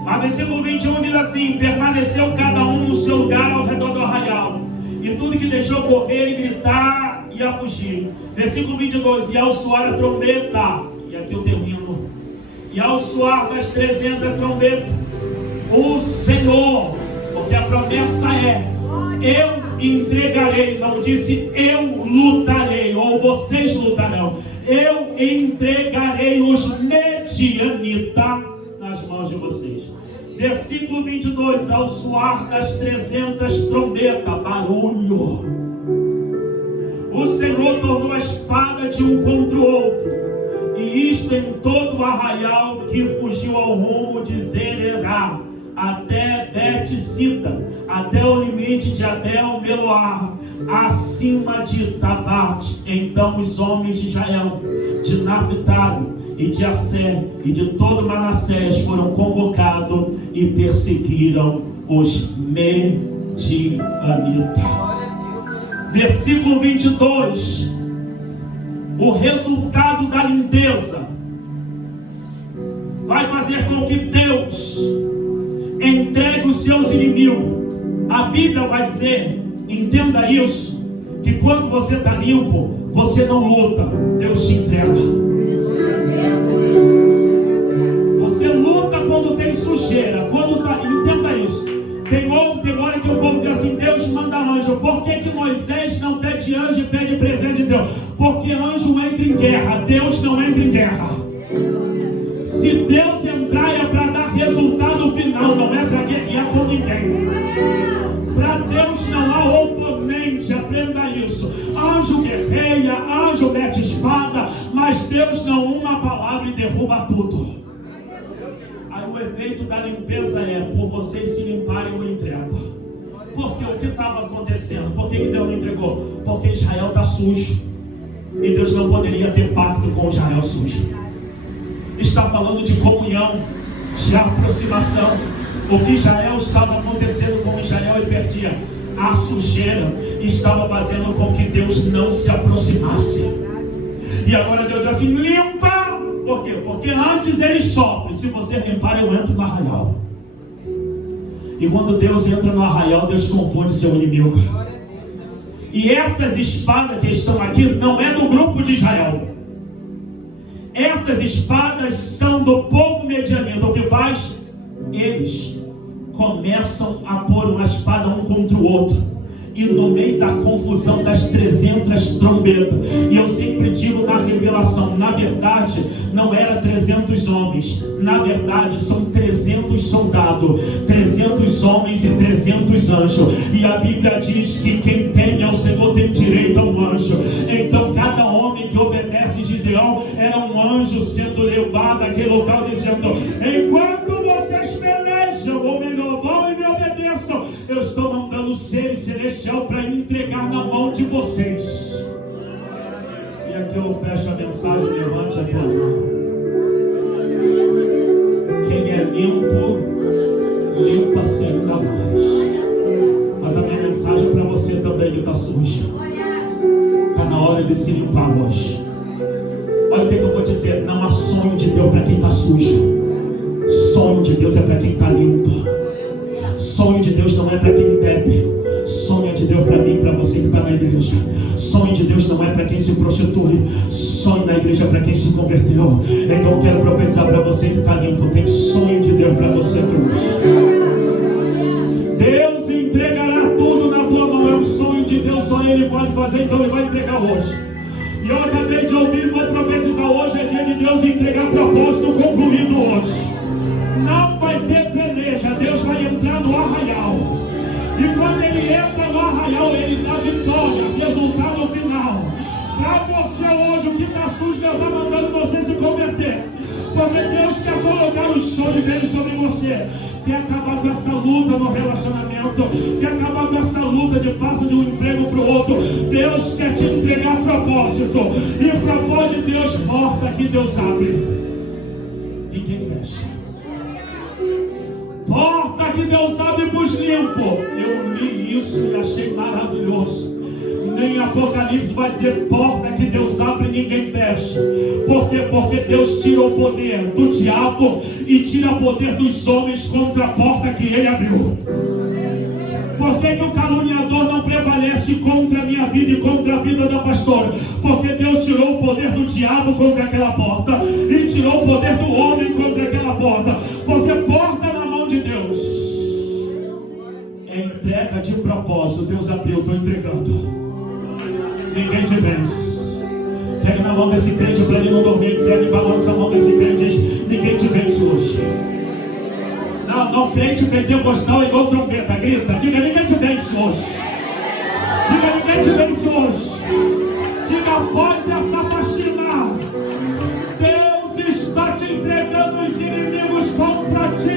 Mas versículo 21 diz assim: permaneceu cada um no seu lugar ao redor do arraial, e tudo que deixou correr e gritar ia fugir. Versículo 22: e ao soar a trombeta, e aqui eu termino, e ao soar das 300 trombetas, o Senhor, porque a promessa é: eu entregarei, não disse eu lutarei, ou vocês lutarão, eu entregarei os medianitas nas mãos de vocês. Versículo 22, ao soar das 300 trombetas, barulho, o Senhor tornou a espada de um contra o outro, e isto em todo o arraial que fugiu ao rumo de Zererá, até Bet-sita, até o limite de Abel-Meloar, acima de Tabate. Então os homens de Israel, de Naphtali e de Asser e de todo Manassés foram convocados e perseguiram os medianitas. Versículo 22, o resultado da limpeza vai fazer com que Deus entregue os seus inimigos. A Bíblia vai dizer, entenda isso, que quando você está limpo, você não luta, Deus te entrega. Você luta quando tem sujeira, quando tá, entenda isso. Tem hora que o povo diz assim: Deus manda anjo. Por que Moisés não pede anjo e pede presente de Deus? Porque anjo entra em guerra, Deus não entra em guerra. Se Deus entrar é para dar resultado final, não é para guerrear com ninguém. Para Deus não há oponente, aprenda isso. Anjo guerreia, anjo mete espada, mas Deus não uma palavra e derruba tudo. Aí o efeito da limpeza é: por vocês se limparem, eu entrego. Porque o que estava acontecendo? Por que Deus não entregou? Porque Israel está sujo, e Deus não poderia ter pacto com Israel sujo. Está falando de comunhão, de aproximação. O que Israel estava acontecendo com Israel e perdia a sujeira, estava fazendo com que Deus não se aproximasse. E agora Deus diz assim: limpa. Por quê? Porque antes eles sofrem. Se você limpar, eu entro no arraial. E quando Deus entra no arraial, Deus confunde seu inimigo. E essas espadas que estão aqui não é do grupo de Israel. Essas espadas são do povo medianita. O que faz? Eles começam a pôr uma espada um contra o outro. E no meio da confusão das 300 trombetas, e eu sempre digo na revelação, na verdade não era 300 homens, na verdade são 300 soldados, 300 homens e 300 anjos. E a Bíblia diz que quem teme ao Senhor tem direito a um anjo. Então cada homem que obedece Gideão era um anjo sendo levado àquele local, dizendo: enquanto vocês pelejam, ou melhor, vão e me obedeçam, eu estou mandando seres celestiais para entregar na mão de vocês. E aqui eu fecho a mensagem. Levante a tua mão. Quem é limpo, suja. Está na hora de se limpar hoje. Olha o que eu vou te dizer. Não há sonho de Deus para quem está sujo. Sonho de Deus é para quem está limpo. Sonho de Deus não é para quem bebe. Sonho de Deus para mim e para você que está na igreja. Sonho de Deus não é para quem se prostitui. Sonho na igreja é para quem se converteu. Então eu quero profetizar para você que está limpo. Tem sonho de Deus para você hoje. Deus entregará tudo na tua mão. É um sonho de Deus, só Ele pode fazer. Então Ele vai entregar hoje. E eu acabei de ouvir e vou profetizar hoje. É dia de Deus entregar propósito concluído hoje. Não vai ter peleja. Deus vai entrar no arraial. E quando Ele entra no arraial, Ele dá vitória, resultado final. Para você hoje, o que está sujo, Deus está mandando você se converter. Porque Deus quer colocar o sonho dele sobre você. Quer acabar com essa luta no relacionamento. Quer acabar com essa luta de passo de um emprego para o outro. Deus quer te entregar propósito. E o propósito de Deus, porta que Deus abre, ninguém fecha. Porta que Deus abre para os limpos. Eu li isso e achei maravilhoso. Nem Apocalipse vai dizer porta que Deus abre e ninguém fecha. Por quê? Porque Deus tira o poder do diabo e tira o poder dos homens contra a porta que Ele abriu. Por que o caluniador não prevalece contra a minha vida e contra a vida da pastora? Porque Deus tirou o poder do diabo contra aquela porta e tirou o poder do homem contra aquela porta. Porque porta na mão de Deus é entrega de propósito. Deus abriu, estou entregando. Ninguém te vence. Pega na mão desse crente para ele não dormir. Pega e balança a mão desse crente e diz: ninguém te vence hoje. Não, crente pentecostal é igual trombeta. Grita, diga: ninguém te vence hoje. Diga: ninguém te vence hoje. Diga: após essa faxina, Deus está te entregando os inimigos contra ti.